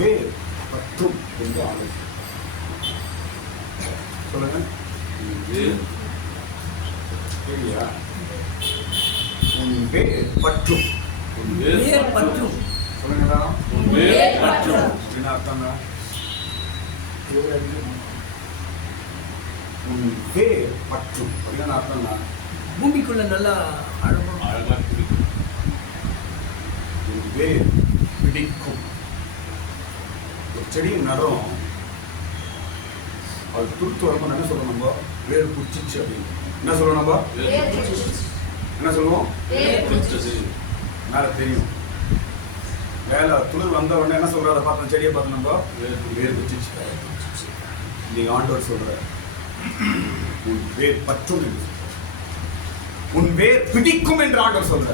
வேர் பற்றும் என்று ஆலோசனை சொல்லுங்க. சரியா? உன் வேர் பற்றும். சொல்லுங்க. அர்த்தம் உன் வேர் பற்றும் அப்படின்னு அர்த்தம் தான். பூமிக்குள்ள நல்லா அழகா பிடிக்கும். உன் வேர் பிடிக்கும். ஒரு செடியின் நடம் அது துருத்து வரும்போது என்ன சொல்றோம் நம்ம? வேர் பிடிச்சிச்சு அப்படின்னு. என்ன சொல்றோம் நம்ம? என்ன சொல்லுவோம்? மேல தெரியும். மேல துளிர் வந்த உடனே என்ன சொல்ற? அதை பார்த்து செடியை பார்த்து நம்ம வேர் பிடிச்சிச்சு. நீங்க ஆண்டவர் சொல்ற உன் வேர் பற்றும் என்று உன் வேர் பிடிக்கும் என்று ஆண்டவர் சொல்ற.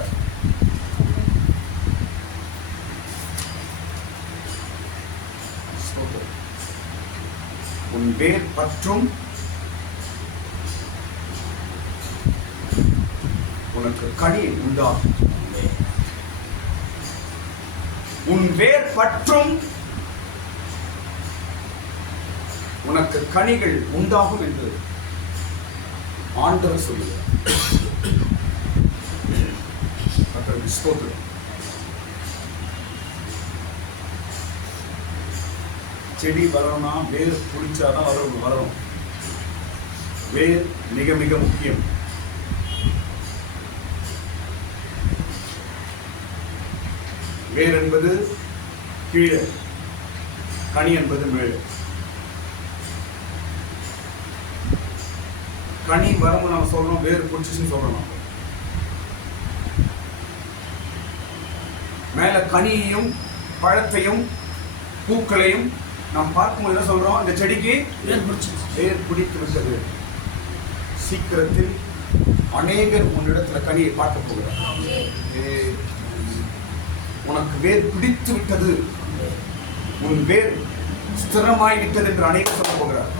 உன் வேர் பற்றும் உனக்கு கனி உண்டாகும். உன் வேர் பற்றும் உனக்கு கனிகள் உண்டாகும் என்று ஆண்டவர் சொல்லுகிறார். ஸ்தோத்திரம். செடி வளரணும்னா வேர் பிடிச்சாதான் வளரும். வேர் மிக மிக முக்கியம். வேர் என்பது கீழே, கனி என்பது மேலே. கனி வரம்பு நம்ம சொல்றோம், வேர் பிடிச்சிச்சுன்னு சொல்றோம். மேல கனியையும் பழத்தையும் பூக்களையும் நாம் பார்க்கும்போது என்ன சொல்றோம்? இந்த செடிக்கு வேர் பிடித்து விட்டது. சீக்கிரத்தில் அநேகர் உன்னிடத்துல கனியை பார்க்க போகிறார். உனக்கு வேர் பிடித்து விட்டது, உன் வேர் ஸ்திரமாய் விட்டது என்று அநேகர் சொல்ல போகிறார்.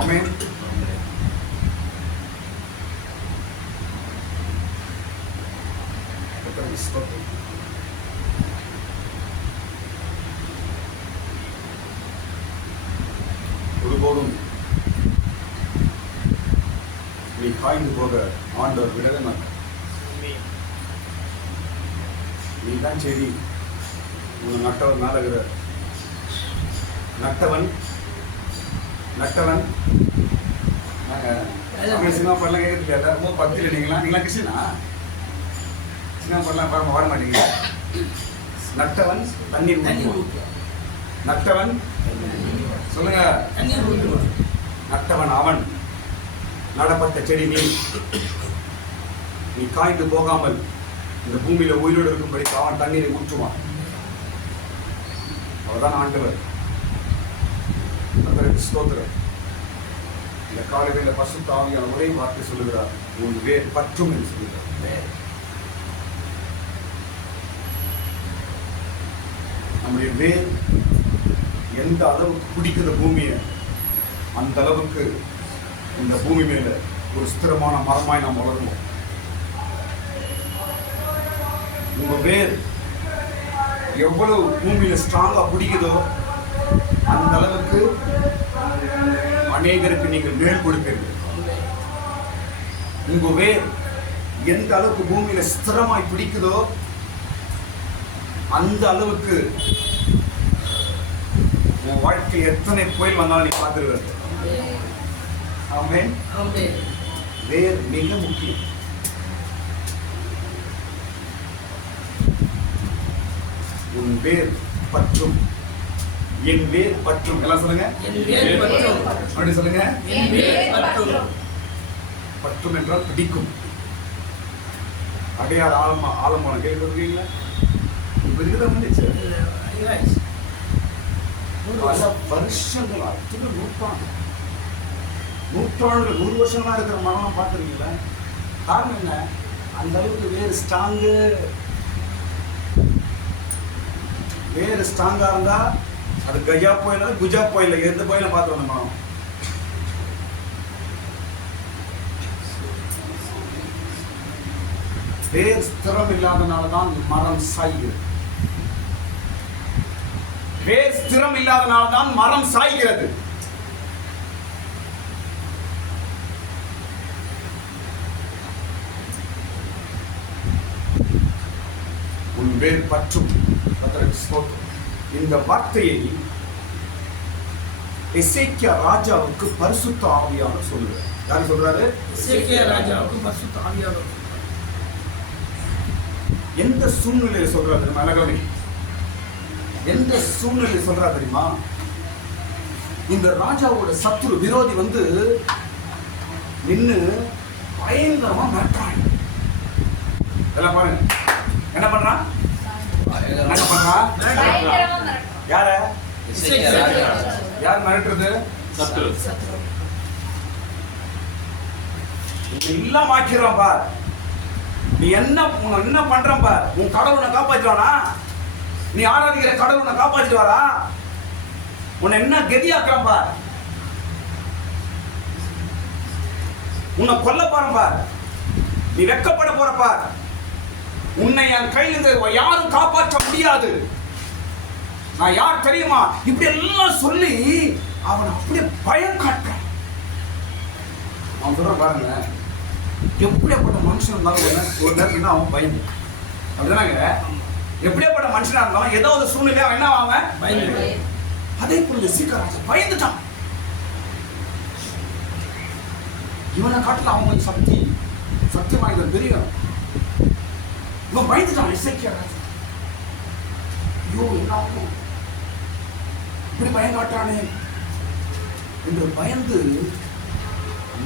ஆமென். ஒருபோதும் நீ காய்ந்து போக ஆண்டவர் விடவே மாட்டார். நீ தான் சரி, உன்னை நட்டவர் நாளுகிற நட்டவன் நாங்கள் சினிமா பாடலாம் கேட்கறது எல்லாருக்கும் பக்தியில் நீங்களாம் கிறிஸ்டினா சினிமா பாடலாம் பாட மாட்டீங்க. நட்டவன் தண்ணீர் நட்டவன் சொல்லுங்க. நட்டவன் அவன், நடப்பட்ட செடி நீ காய்ந்து போகாமல் இந்த பூமியில உயிரோடு இருக்கும்படி அவன் தண்ணீரை ஊற்றுவான். அவர்தான் ஆண்டவர். ஸ்தோத்திரம். இந்த காலையில பசுத்த ஆவியான ஒரே வார்த்தை சொல்லுகிறார், உன் வேர் பற்றும் என்று சொல்லுகிறார். நம்முடைய வேர் எந்த அளவுக்கு பிடிக்கிற பூமியை அந்த அளவுக்கு இந்த பூமி மேல ஒரு ஸ்திரமான மரமாய் நாம் வளருவோம். உங்க வேர் எவ்வளவு பூமியில ஸ்ட்ராங்கா பிடிக்குதோ அந்த அளவுக்கு அநேகருக்கு நீங்கள் மேல் கொடுப்பீர்கள். உங்க வேர் எந்த அளவுக்கு பூமியில ஸ்திரமாய் பிடிக்குதோ அந்த அளவுக்கு உன் வாழ்க்கை எத்தனை புயல் வந்தாலும் நீ பார்த்துருவாரு. ஆமென். வேர் மிக முக்கியம். உன் வேர் பற்றும், என் வேர் பற்றும். எல்லாம் சொல்லுங்க. அப்படி சொல்லுங்க. பற்றும் என்றால் பிடிக்கும். அடையார் ஆலமான கேள்விப்பட்டிருக்கீங்களா? பல வருஷங்களா, நூற்றாண்டுகள் 100 வருஷங்களா இருக்கிற மரம் பார்த்துருக்கீங்களா? காரணம் என்ன? அந்த அளவுக்கு வேறு ஸ்ட்ராங்கு. வேறு ஸ்ட்ராங்கா இருந்தா அது கஜா போயில குஜா போயில எந்த போயில பார்த்து வந்த மரம். வேர் ஸ்திரம் இல்லாதனால தான் மரம் சாய்கிறது. வேர் ஸ்திரம் இல்லாதனால்தான் மரம் சாய்கிறது. உன் வேர் பற்றும். இந்த வார்த்தையை எசேக்கியா ராஜாவுக்கு பரிசுத்த ஆவியானவர் சொல்லுவார். யார் சொல்றாரு? எசேக்கியா ராஜாவுக்கு பரிசுத்த ஆவியானவர். எந்த சூழ்நிலையை சொல்றாரு தெரியுமா? அழகாவே எந்த சூழ்நிலையை சொல்றாரு தெரியுமா? இந்த ராஜாவோட சத்துரு விரோதி வந்து நின்னு பயங்கரமா மிரட்டுறான். எல்லாம் பாருங்க, என்ன பண்றான்? என்ன பண்றான்? யார? யார் மிரட்டுறது? சத்துரு. எல்லாம் ஆக்கிடுறான் பார். நீ என்ன பண்றான் பார். உன் கடவுள் உன்னை காப்பாற்றுவானா? நீ ஆராதிக்கிற கடவுள் உன்னை காப்பாற்றுவாரா? உன்னை என்ன கதியாக்குறான் பார். உன்னை கொல்ல போறான் பார். நீ வெட்கப்பட போற பார். உன்னை என் கையிலிருந்து யாரும் காப்பாற்ற முடியாது. நான் யார் தெரியுமா? இப்படி எல்லாம் சொல்லி அவன் அப்படியே பயம் காட்டுறான். அவன் சொல்ற பாருங்க, எப்படியாப்பட்ட மனுஷன் இருந்தாலும் ஒரு நேரத்துக்கு அவன் பயம். அப்படிதானாங்க? எப்படியாப்பட்ட மனுஷனா இருந்தாலும் ஏதாவது சூழ்நிலை அவன் என்ன அவன் பயந்து. அதே போல சீக்கிரம் பயந்துட்டான். இவனை காட்டுல அவன் கொஞ்சம் சக்தி வாய்ந்தது தெரியும். இவன் பயந்துட்டான். எசேக்கியா ராஜா, ஐயோ என்ன ஆகும், இப்படி பயம் காட்டானே என்று பயந்து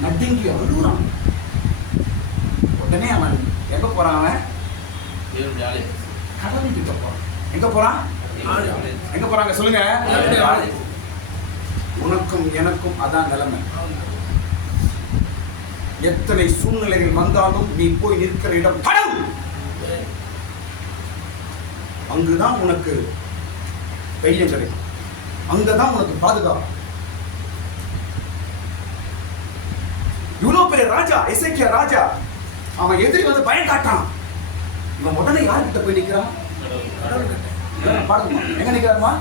நடுங்கி அழுறான். உடனே அவன் எங்க போறான்? அவன் கடவுள் கிட்ட போறான். எங்க போறான்? எங்க போறாங்க சொல்லுங்க? உனக்கும் எனக்கும் அதான் நிலைமை. எத்தனை சூழ்நிலைகள் வந்தாலும் நீ போய் நிற்கிற இடம் கடவுள். அங்குதான் உனக்கு தைரியம் கிடைக்கும். அங்கதான் உனக்கு பாதுகாப்பு. இவ்வளவு பெரிய ராஜா எசேக்கியா ராஜா, அவன் எதிரி வந்து பயம் காட்டான். இவன் உடனே யார்கிட்ட போய் நிற்கிறான்? பாருங்கம்மா, எங்க நிற்கிறாருமா?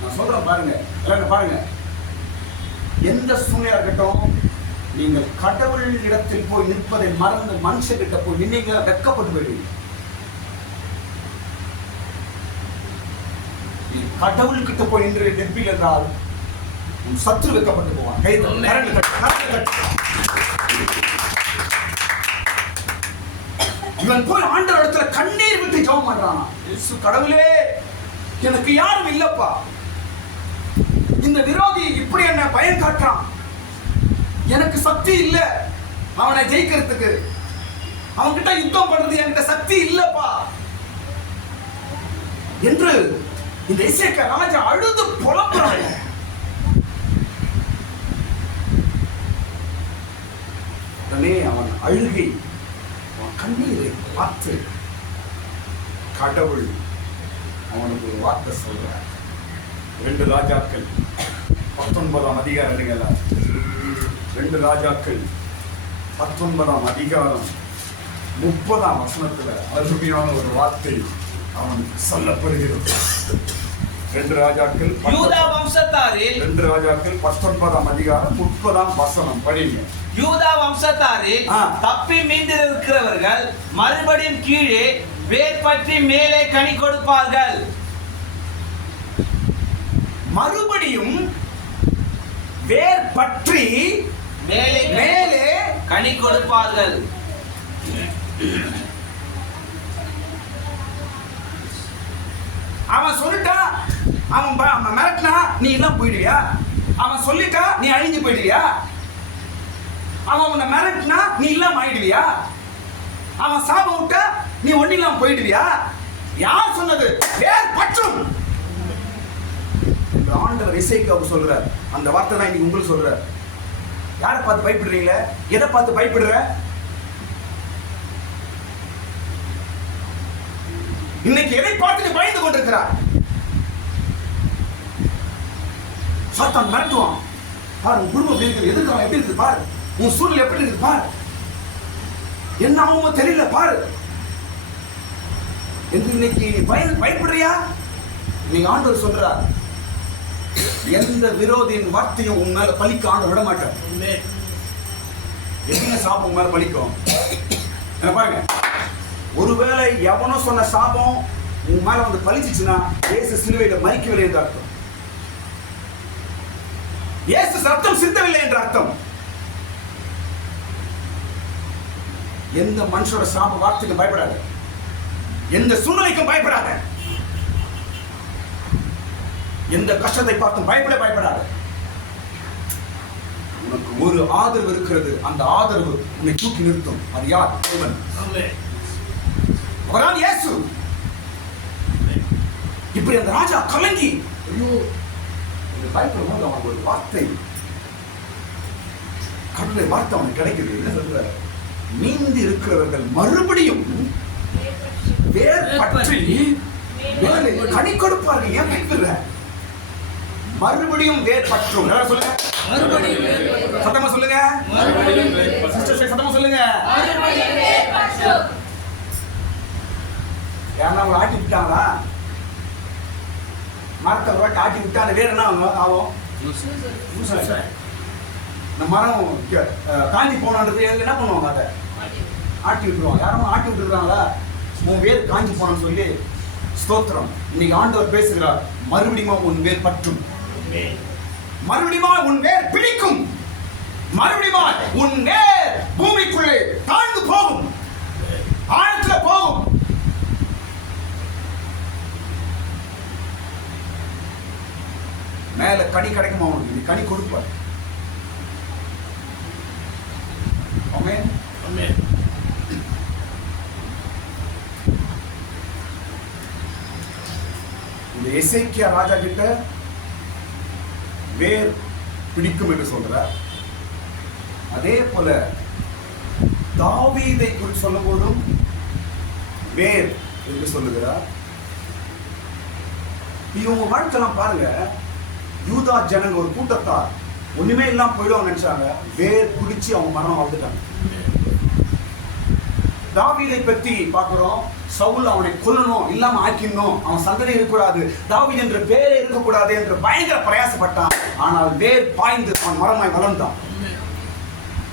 நான் சொல்றேன் பாருங்க, எல்லாரும் பாருங்க. எந்த சூழ்நிலையா இருக்கட்டும், நீங்கள் கடவுள் இடத்தில் போய் நிற்பதை மறந்து மனுஷகிட்ட போய் நின்னீங்க, வெட்கப்பட்டு போயிடுவீங்க. கடவுள் கிட்ட போய் நின்று நிற்பீங்க என்றால் உன் சத்துரு வெட்கப்பட்டு போவான். இவன் போய் ஆண்டவர் இடத்துல கண்ணீர் விட்டு ஜெபம் பண்றான். இயேசு கடவுளே, எனக்கு யாரும் இல்லப்பா. இந்த விரோதி இப்படி என்ன பயம் காட்டுறான். எனக்கு சக்தி இல்ல அவனை ஜெயிக்கிறதுக்கு. அவன்கிட்ட யுத்தம் பண்றது என்கிட்ட சக்தி இல்லப்பா என்று இந்த எசேக்கியா ராஜா அழுது புலம்புறான். உடனே அவன் அழுகை, அவன் கண்ணீரை பார்த்து கடவுள் அவனுக்கு ஒரு வார்த்தை சொல்றார். 2 ராஜாக்கள் 19ஆம் அதிகாரம். 2 ராஜாக்கள் 19ஆம் அதிகாரம் 30ஆம் வசனத்துல அருமையான ஒரு வார்த்தை அவனுக்கு சொல்லப்படுகிறது. 2 ராஜாக்கள் யூதா வம்சத்தாரில் 2 ராஜாக்கள் 19ஆம் அதிகாரம் 30ஆம் வசனம் படிங்க. யூதா வம்சத்தாரில் தப்பி மீண்டிருக்கிறவர்கள் மறுபடியும் கீழே வேர் பற்றி மேலே கனி கொடுப்பார்கள். மறுபடியும் வேர் பற்றி மேலே கனி கொடுப்பார்கள். அவன் சொல்லிட்டா, அவன் மிரட்டினா நீ எல்லாம் போயிடுவியா? அவன் சொல்லிட்டா நீ அழிஞ்சு போயிடுவியா? அவன் உன்னை மிரட்டினா நீ இல்லாம ஆயிடுவியா? அவன் சாபம் விட்டா நீ ஒண்ணு இல்லாம போயிடுவியா? யார் சொன்னது? வேர் பற்றும். ஆண்டவர் எசேக்கியாவுக்கு சொல்றார். அந்த வார்த்தை தான் இன்னைக்கு உங்களுக்கு சொல்றார். யாரை பார்த்து பயப்படுறீங்க? எதை பார்த்து பயப்படுற? இன்னைக்கு எதை பார்த்து பயந்து கொண்டிருக்கிறார்? சாத்தான் மிரட்டுவான். பாரு, உன் குடும்பம் எப்படி இருக்குது, எதிர்காலம் எப்படி இருக்குது பாரு, உன் சூழ்நிலை எப்படி இருக்குது பாரு, என்ன ஆகுமோ தெரியல பாரு என்று இன்னைக்கு பயப்படுறியா? நீங்க ஆண்டவர் சொல்றார், எந்த விரோதியின் வார்த்தையும் உன் மேல பலிக்க ஆண்டவர் விட மாட்டார். என்ன சாபம் உன் மேல பலிக்கும்? என்ன பாருங்க, ஒருவேளை எவனோ சொன்ன சாபம் உன் மேல வந்து பலிச்சுச்சுன்னா இயேசு சிலுவையில மரிக்கவில்லை என்ற அர்த்தம். இயேசு ரத்தம் சிந்தவில்லை என்ற அர்த்தம். எந்த மனுஷோட சாப வார்த்தைக்கு பயப்படாத, எந்த சூழ்நிலைக்கும் பயப்படாத, எந்த கஷ்டத்தை பார்த்தும் பயப்படாத. உனக்கு ஒரு ஆதரவு இருக்கிறது, அந்த ஆதரவு உன்னை தூக்கி நிறுத்தும். அது யார்? தேவன். அவர்தான் இயேசு. இப்படி அந்த ராஜா கலங்கி, ஐயோ பயப்படும் போது அவனுக்கு ஒரு வார்த்தை, கடவுளை வார்த்தை அவனுக்கு கிடைக்குது. என்ன சொல்ற? நீந்தி இருக்கிறவர்கள் மறுபடியும் வேர் பற்றி கனி கொடுப்பார்கள். ஏன் கேட்கல? மறுபடியும் வேர் பற்றும். சொல்லுங்க, சத்தமா சொல்லுங்க, சத்தமா சொல்லுங்க. யாரா அவங்க ஆட்டி விட்டாங்களா? மரத்தை வாட்டி ஆட்டி விட்டா அந்த வேர் என்ன ஆகும்? இந்த மரம் காஞ்சி போனது என்ன பண்ணுவாங்க? அதை ஆட்டி விட்டுருவாங்க. யாரும் ஆட்டி விட்டுருக்காங்களா? உன் வேர் காஞ்சி போனன்னு சொல்லி ஸ்தோத்திரம். இன்னைக்கு ஆண்டவர் பேசுகிறார், மறுபடியும் உன் வேர் பற்றும், மறுபடியும் உன் வேர் பிடிக்கும், மறுபடியும் உன் வேர் பூமிக்குள்ளே தாழ்ந்து போகும், ஆழத்துல போகும். மேல கனி கிடைக்குமா? அவனுக்கு நீ கனி கொடுப்பார். ஆமென். ஆமென். இந்த எசேக்கியா ராஜா கிட்ட வேர் பிடிக்கும் என்று சொல்றார். அதே போல தாவீதை குறித்து சொல்லும் போதும் வேர் என்று சொல்லுகிறார். இவங்க வாழ்க்கைலாம் பாருங்க, யூதா ஜனங்க ஒரு கூட்டத்தார் ஒண்ணுமே இல்லாம போயிடுவாங்க நினைச்சாங்க. வேர் பிடிச்சி அவங்க மரணம் வாழ்ந்துட்டாங்க. தாவீதை பத்தி பார்க்கிறோம், சவுல் அவனை கொல்லணும், இல்லாம ஆக்கிடணும், அவன் சந்ததி இருக்கக்கூடாது, தாவீது என்ற பேரே இருக்கக்கூடாது என்று பயங்கர பிரயாசப்பட்டான். ஆனால் வேர் பாய்ந்து அவன் மரமாய் வளர்ந்தான்.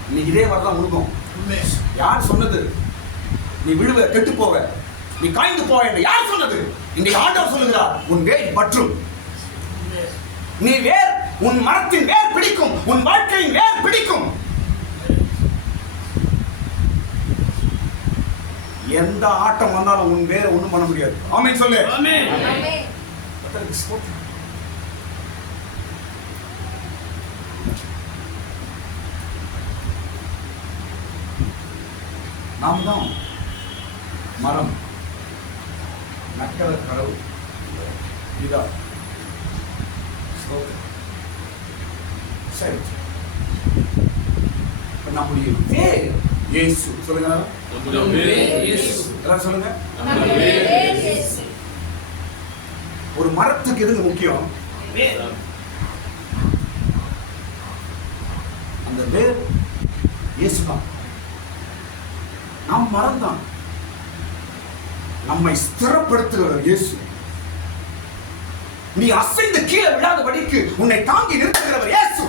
இன்னைக்கு இதே வரதான் உருகும். யார் சொன்னது நீ விழுவ, கெட்டு போவ, நீ காய்ந்து போவ என்று யார் சொன்னது? இன்னைக்கு ஆண்டவர் சொல்லுகிறார், உன் வேர் பற்றும். நீ வேர், உன் மரத்தின் வேர் பிடிக்கும், உன் வாழ்க்கையின் வேர் பிடிக்கும். எந்த ஆட்டம் வந்தாலும் உன் வேற ஒண்ணும் பண்ண முடியாது. ஆமென் சொல்லு. ஆமென். நாம் தான் மரம், நட்டவர் கடவுள். இதா சரி, நம்முடைய வேர் இயேசு. சொல்லுங்க, எல்லாரும் சொல்லுங்க. ஒரு மரத்துக்கு எதுங்க முக்கியம்? அந்த வேர் இயேசு தான். நாம் மரம் தான். நம்மை ஸ்திரப்படுத்துகிறவர் இயேசு. நீ அசைந்து கீழே விழாதபடிக்கு உன்னை தாங்கி நிறுத்துகிறவர் இயேசு.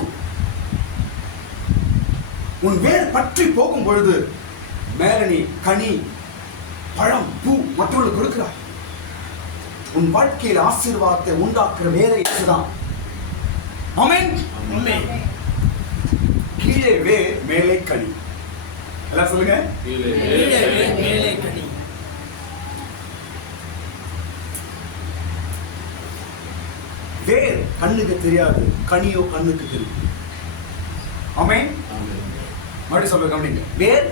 உன் வேர் பற்றி போகும் பொழுது மேல நீ கனி, பழம், பூ மற்றவர்களுக்கு கொடுக்கிறார். உன் வாழ்க்கையில் ஆசீர்வாதத்தை உண்டாக்குற வேரை இயேசுதான். ஆமென். ஆமென். கீழே வேர், மேலே கனி. எல்லாம் சொல்லுங்க, கீழே வேர், மேலே கனி. வேர் கண்ணுக்கு தெரியாது, கனியோ கண்ணுக்கு தெரியும். ஆமென். மறுபடியும் சொல்ல கவனிங்க. வேர்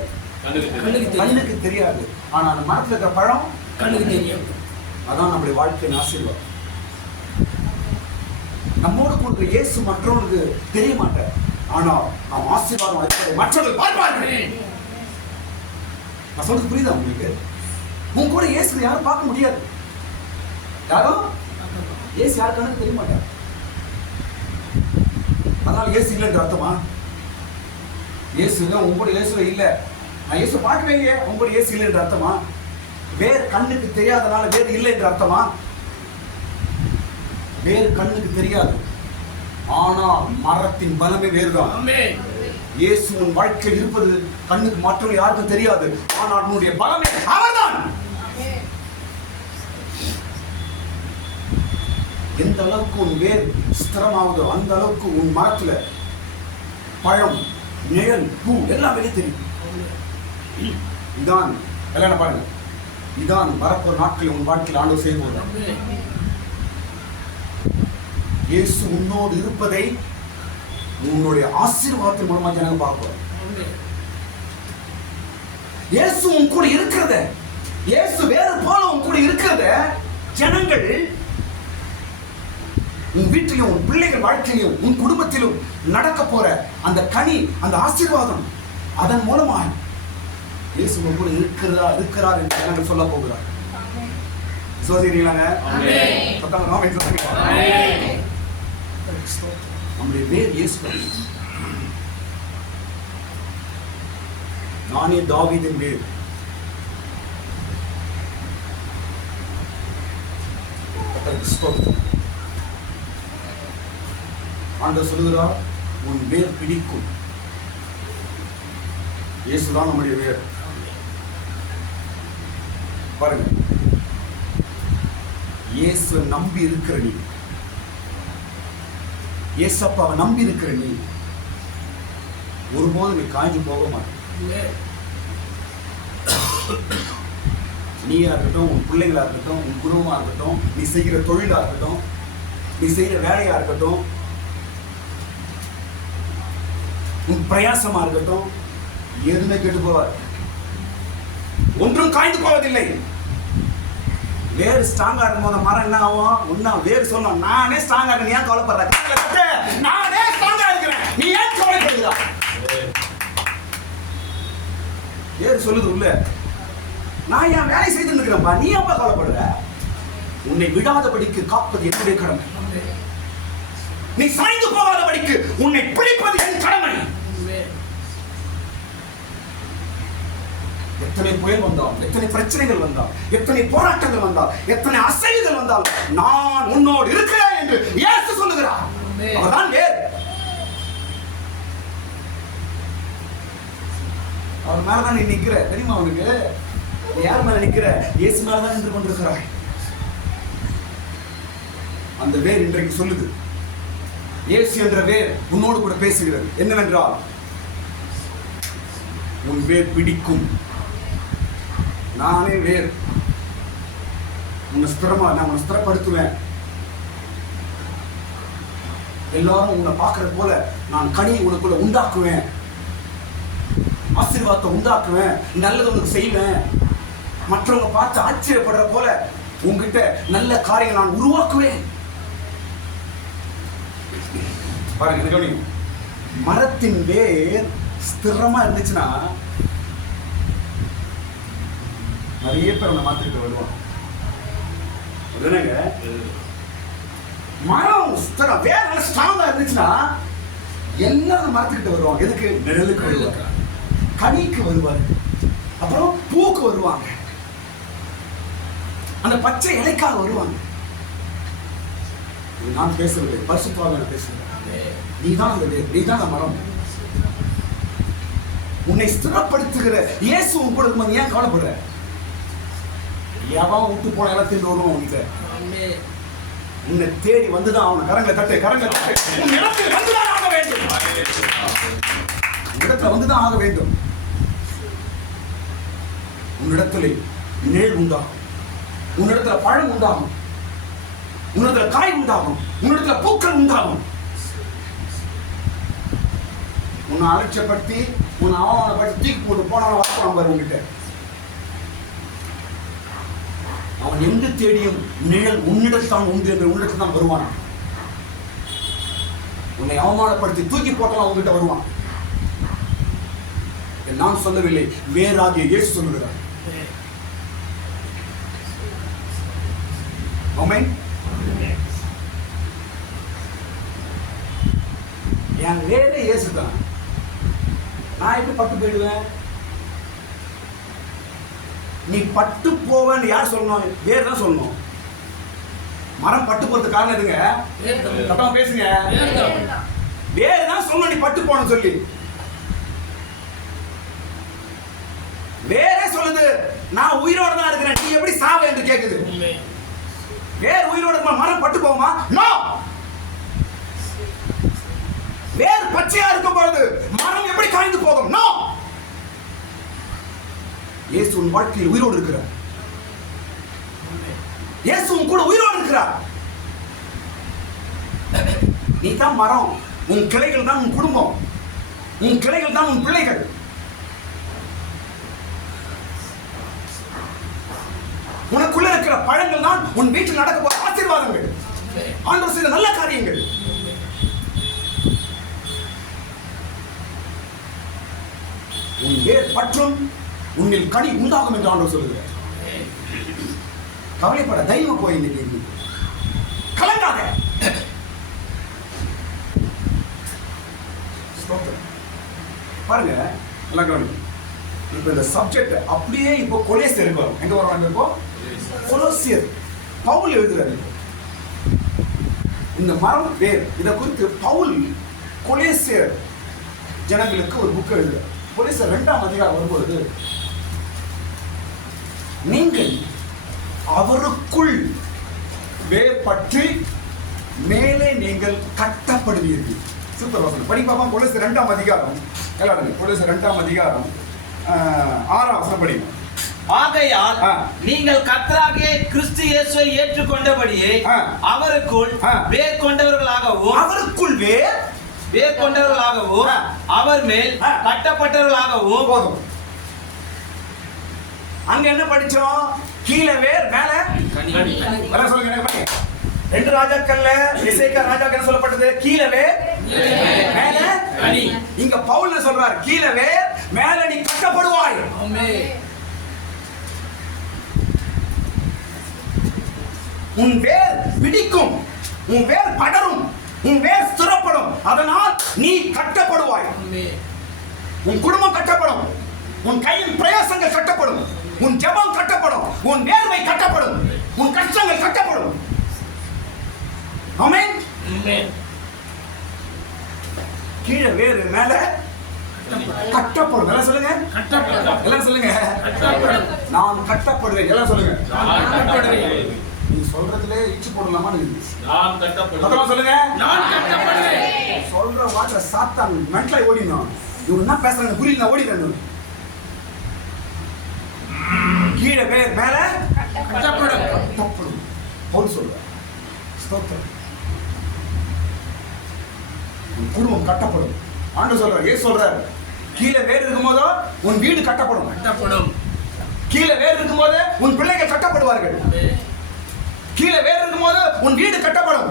கண்ணுக்கு தெரியாது, ஆனா அந்த மரத்துல இருக்கிற பழம் கண்ணுக்கு தெரியும். அதான் நம்முடைய வாழ்க்கையின் ஆசீர்வாதம். நம்மோடு கொடுக்கிற இயேசு மற்றவனுக்கு தெரிய மாட்டார், ஆனா நாம் ஆசீர்வாதம் மற்றவர்கள் பார்ப்பார்கள். நான் சொல்றது புரியுதா உங்களுக்கு? உன் கூட இயேசு யாரும் பார்க்க முடியாது. யாரும் இயேசு யாருக்கானு தெரிய மாட்டார். அதனால இயேசு இல்லைன்ற அர்த்தமா? இயேசு இல்லை, உங்க கூட இயேசுல இல்லை, நான் இயேசு பார்க்கவே இல்லையே, உங்க கூட இயேசு இல்லை என்ற அர்த்தமா? வேர் கண்ணுக்கு தெரியாதனால வேறு இல்லை என்ற அர்த்தமா? வேறு கண்ணுக்கு தெரியாது, ஆனால் மரத்தின் பலமே வேறுதான். ஆமென். இயேசு உன் வாழ்க்கையில் இருப்பது கண்ணுக்கு மற்றவர்கள் யாருக்கும் தெரியாது, ஆனால் உன்னுடைய பலமே அவர்தான். எந்த அளவுக்கு உன் வேர் ஸ்திரமாவதோ அந்த அளவுக்கு உன் மரத்துல பழம், நிழல், பூ எல்லாம் வெளியே தெரியும். இதான் எல்லாம் பாருங்க, இதான் வரப்போற நாட்களில் உன் வாழ்க்கையில் ஆண்டவர் செய்து போகிறார். ஆமென். இயேசு உன்னோடு இருப்பதை உன்னுடைய ஆசீர்வாதத்தின் மூலமா ஜனங்க பார்க்கிறோம். ஆமென். இயேசு உன் கூட இருக்கிறத, இயேசு வேறு போல உன் கூட இருக்கிறத ஜனங்கள் உன் வீட்டிலும் உன் பிள்ளைகள் வாழ்க்கையிலும் உன் குடும்பத்திலும் நடக்க போற அந்த கனி, அந்த ஆசீர்வாதம், அதன் மூலமா இயேசு உன் கூட இருக்கிறார் என்று ஜனங்கள் சொல்ல போகிறார். சோதரிங்களாங்க? ஆமென். சத்தமா ஆமென் சொல்லுங்க. ஆமென். நம்முடைய வேர் இயேசு. நானே தாவீதின் வேர். ஆண்டவர் சொல்லுகிறார், உன் வேர் பிடிக்கும். இயேசுதான் நம்முடைய வேர். பாருங்க, இயேசு நம்பி இருக்கிற நீ, இயேசப்பாவை நம்பி இருக்கிற நீ ஒருபோதும் நீ காய்ஞ்சு போக மாட்டே. ஆமென். நீயா இருக்கட்டும், உன் பிள்ளைங்களா இருக்கட்டும், உன் குடும்பமா இருக்கட்டும், நீ செய்கிற தொழிலா இருக்கட்டும், நீ செய்கிற வேலையா இருக்கட்டும், உன் பிரயாசமா இருக்கட்டும், எதுவுமே கெட்டு போவார். ஒன்றும் காய்ந்து போவதில்லை. வேறு ஸ்ட்ராங்கா இருக்கும்போது மரம் என்ன ஆகும்? ஒன்னும் வேறு சொல்லணும், நானே ஸ்ட்ராங்கா இருக்கேன், ஏன் கவலைப்படுற? நானே ஸ்ட்ராங்கா இருக்கிறேன், நீ ஏன் கவலைப்படுகிறா? வேறு சொல்லுது உள்ள, நான் என் வேலை செய்து இருக்கிறேன்ப்பா, நீ அப்பா கவலைப்படுற? உன்னை விடாதபடிக்கு காப்பது என்னுடைய கடமை. ஆமென். நீ சாய்ந்து போகாதபடிக்கு உன்னை பிடிப்பது என் கடமை. ஆமென். எத்தனை புயல் வந்தால், எத்தனை பிரச்சனைகள் வந்தால், எத்தனை போராட்டங்கள் வந்தால், எத்தனை அசைவுகள் வந்தால், நான் உன்னோடு இருக்கிறேன் என்று இயேசு சொல்லுகிறார். ஆமென். அவர்தான் வேர். அவர் மேலதான் நீ நிக்கிற, தெரியுமா அவனுக்கு? நீ யார் மேல நிக்கிற? இயேசு மேலதான் நின்று கொண்டிருக்கிறாய். அந்த வேர் இன்றைக்கு சொல்லுது, இயேசு என்ற வேர் உன்னோடு கூட பேசுகிறது. என்னவென்றால், உன் வேர் பிடிக்கும். நானே வேர், உன்னை ஸ்திரமா, நான் உன்னை ஸ்திரப்படுத்துவேன். எல்லாரும் உன்னை பார்க்கறது போல நான் கனி உனக்குள்ள உண்டாக்குவேன், ஆசீர்வாதத்தை உண்டாக்குவேன், நல்லது உனக்கு செய்வேன். மற்றவங்க பார்த்து ஆச்சரியப்படுற போல உங்ககிட்ட நல்ல காரியங்களை நான் உருவாக்குவேன். பாருங்க, கவனிங்க. மரத்தின் வேர் ஸ்திரமா இருந்துச்சுன்னா நிறைய பேர் உன்னை மாத்திட்டு வருவாங்க. மரம் ஸ்திரம், வேர் நல்லா ஸ்ட்ராங்கா இருந்துச்சுன்னா எல்லாரும் மரத்துக்கிட்ட வருவாங்க. எதுக்கு? நிழலுக்கு வருவாங்க, கனிக்கு வருவாங்க, அப்புறம் பூக்கு வருவாங்க, அந்த பச்சை இலைக்காக வருவாங்க. நான் பேசவில்லை, பரிசுத்தமாக நான் பேசுகிறேன். நீதான் அந்த வேர், நீதான் அந்த மரம். உன்னை ஸ்திரப்படுத்துகிற இயேசு உன் கூட இருக்கும்போது ஏன் கவலைப்படுற? எவன் விட்டு போன எல்லாம் திரும்பி வருவான் உன்கிட்ட. ஆமென். உன்னை தேடி வந்துதான் அவனை. கரங்களை தட்டு, கரங்களை தட்டு. உன் இடத்தில் வந்துதான் ஆக வேண்டும், இடத்துல வந்துதான் ஆக வேண்டும். உன்னிடத்துல நிழல் உண்டாகும், உன்னிடத்துல பழம் உண்டாகும், உன்னிடத்துல காய் உண்டாகும், உன்னிடத்துல பூக்கள் உண்டாகும். உன்னை அலட்சியப்படுத்தி உன்னை அவமானப்படுத்தி தூக்கி போட்டு போனவன் வரப்போறான் பாரு உங்ககிட்ட. அவன் எங்கு தேடியும் நிழல் உன்னிடத்தான் உண்டு என்று உன்னிடத்தில் தான் வருவான். உன்னை அவமானப்படுத்தி தூக்கி போட்டவன் உங்ககிட்ட வருவான். நான் சொல்லவில்லை, வேறாகிய இயேசு சொல்லுகிறார். ஆமென். என் வேறே இயேசு தான். நான் எப்படி பட்டு போயிடுவேன்? நீ பட்டு போவேன்னு யார் சொல்லணும்? வேறு தான் சொல்லணும். மரம் பட்டு போறதுக்கு காரணம் எதுங்க? சத்தமா பேசுங்க. வேறு தான் சொல்லணும் நீ பட்டு போன சொல்லி. வேறே சொல்லுது நான் உயிரோட தான் இருக்கிறேன், நீ எப்படி சாவ என்று கேக்குது. வேறு உயிரோட மரம் பட்டு போகுமா? நோ. வேறு பச்சையா இருக்கும் பொழுது மரம் எப்படி காய்ந்து போகும்? நோ. இயேசு உன் வாழ்க்கையில் உயிரோடு இருக்கிறார். இயேசு உன் கூட உயிரோடு இருக்கிறார். நீ தான் மரம், உன் கிளைகள் தான் உன் குடும்பம், உன் கிளைகள் தான் உன் பிள்ளைகள். உனக்குள்ள இருக்கிற பழங்கள் தான் உன் வீட்டில் நடக்க போற ஆசீர்வாதங்கள், ஆண்டவர் செய்த நல்ல காரியங்கள். உன் வேர் பற்றும் உன்னில் கனி உண்டாகும் என்று ஆண்டவர் சொல்லுகிறார். கவலைப்பட தைரியமா போய் இன்னைக்கு கலங்காத. பாருங்க எல்லாம் கவனிங்க. இப்ப இந்த சப்ஜெக்ட் அப்படியே இப்போ கொலோசியர் இருக்கும். எங்க வராங்க இப்போ? கொலோசியர். பவுல் எழுதுறாரு. இந்த மரம் வேர் இத குறித்து பவுல் கொலோசியர் ஜனங்களுக்கு ஒரு புக் எழுதுறார். கொலோசியர் 2ஆம் அதிகாரம் வரும்போது, நீங்கள் அவருக்குள் வேர் பற்றி மேலே நீங்கள் கட்டப்படுவீர்கள். சூப்பர் வசனம். படி பாப்பா. கொலோசியர் 2ஆம் அதிகாரம் எல்லாரும் கொலோசியர் 2ஆம் அதிகாரம் 6ஆம் வசனம் படிங்க. ஆகையால் நீங்கள் கர்த்தராகிய கிறிஸ்து இயேசுவை ஏற்றுக்கொண்டபடியே அவருக்குள் வேர் கொண்டவர்களாகவும் வேர் கொண்டவர்களாகவும் அவர் மேல் கட்டப்பட்டவர்களாகவும். போதும். அங்க என்ன படிச்சோம்? கீழே வேர் மேல கனி. சொல்லுங்க. 2 ராஜாக்கள்ல எசேக்கியா ராஜாக்கு என்ன சொல்லப்பட்டது? கீழே வேர் மேல கனி. இங்க பவுல் சொல்றார், கீழே வேர் மேல நீ கட்டப்படுவாய். ஆமென். உன் வேர் பிடிக்கும், உன் வேர் படரும், உன் வேர் ஸ்திரப்படும். அதனால் நீ கட்டப்படுவாய். உன் குடும்பம் கட்டப்படும், உன் கையின் பிரயாசங்கள் கட்டப்படும், உன் ஜெபம் கட்டப்படும், உன் வேர்வை கட்டப்படும், உன் கஷ்டங்கள் கட்டப்படும். ஆமென். கீழே வேறு மேல கட்டப்படும். எல்லாம் சொல்லுங்க. எல்லாம் சொல்லுங்க. நான் கட்டப்படுவேன். எல்லாம் சொல்லுங்க. நீ சொல்றதுல இச்சு போடலாமா? நான் கட்டப்படுவேன். சொல்லுங்க. நான் கட்டப்படுவேன். சொல்ற வார்த்தை சாத்தான் மென்டலா ஓடினோம். இவன் என்ன பேசுறாங்க புரியல, ஓடினோம். கீழே வேர் மேல கட்டப்படும். பவுல் சொல்றார். ஸ்தோத்திரம். உன் குடும்பம் கட்டப்படும். ஆண்டவர் சொல்றார். ஏன் சொல்றார்? கீழே வேர் இருக்கும்போது உன் வீடு கட்டப்படும். கீழே வேர் இருக்கும்போது உன் பிள்ளைகள் கட்டப்படுவார்கள். கீழே வேர் இருக்கும்போது உன் வீடு கட்டப்படும்,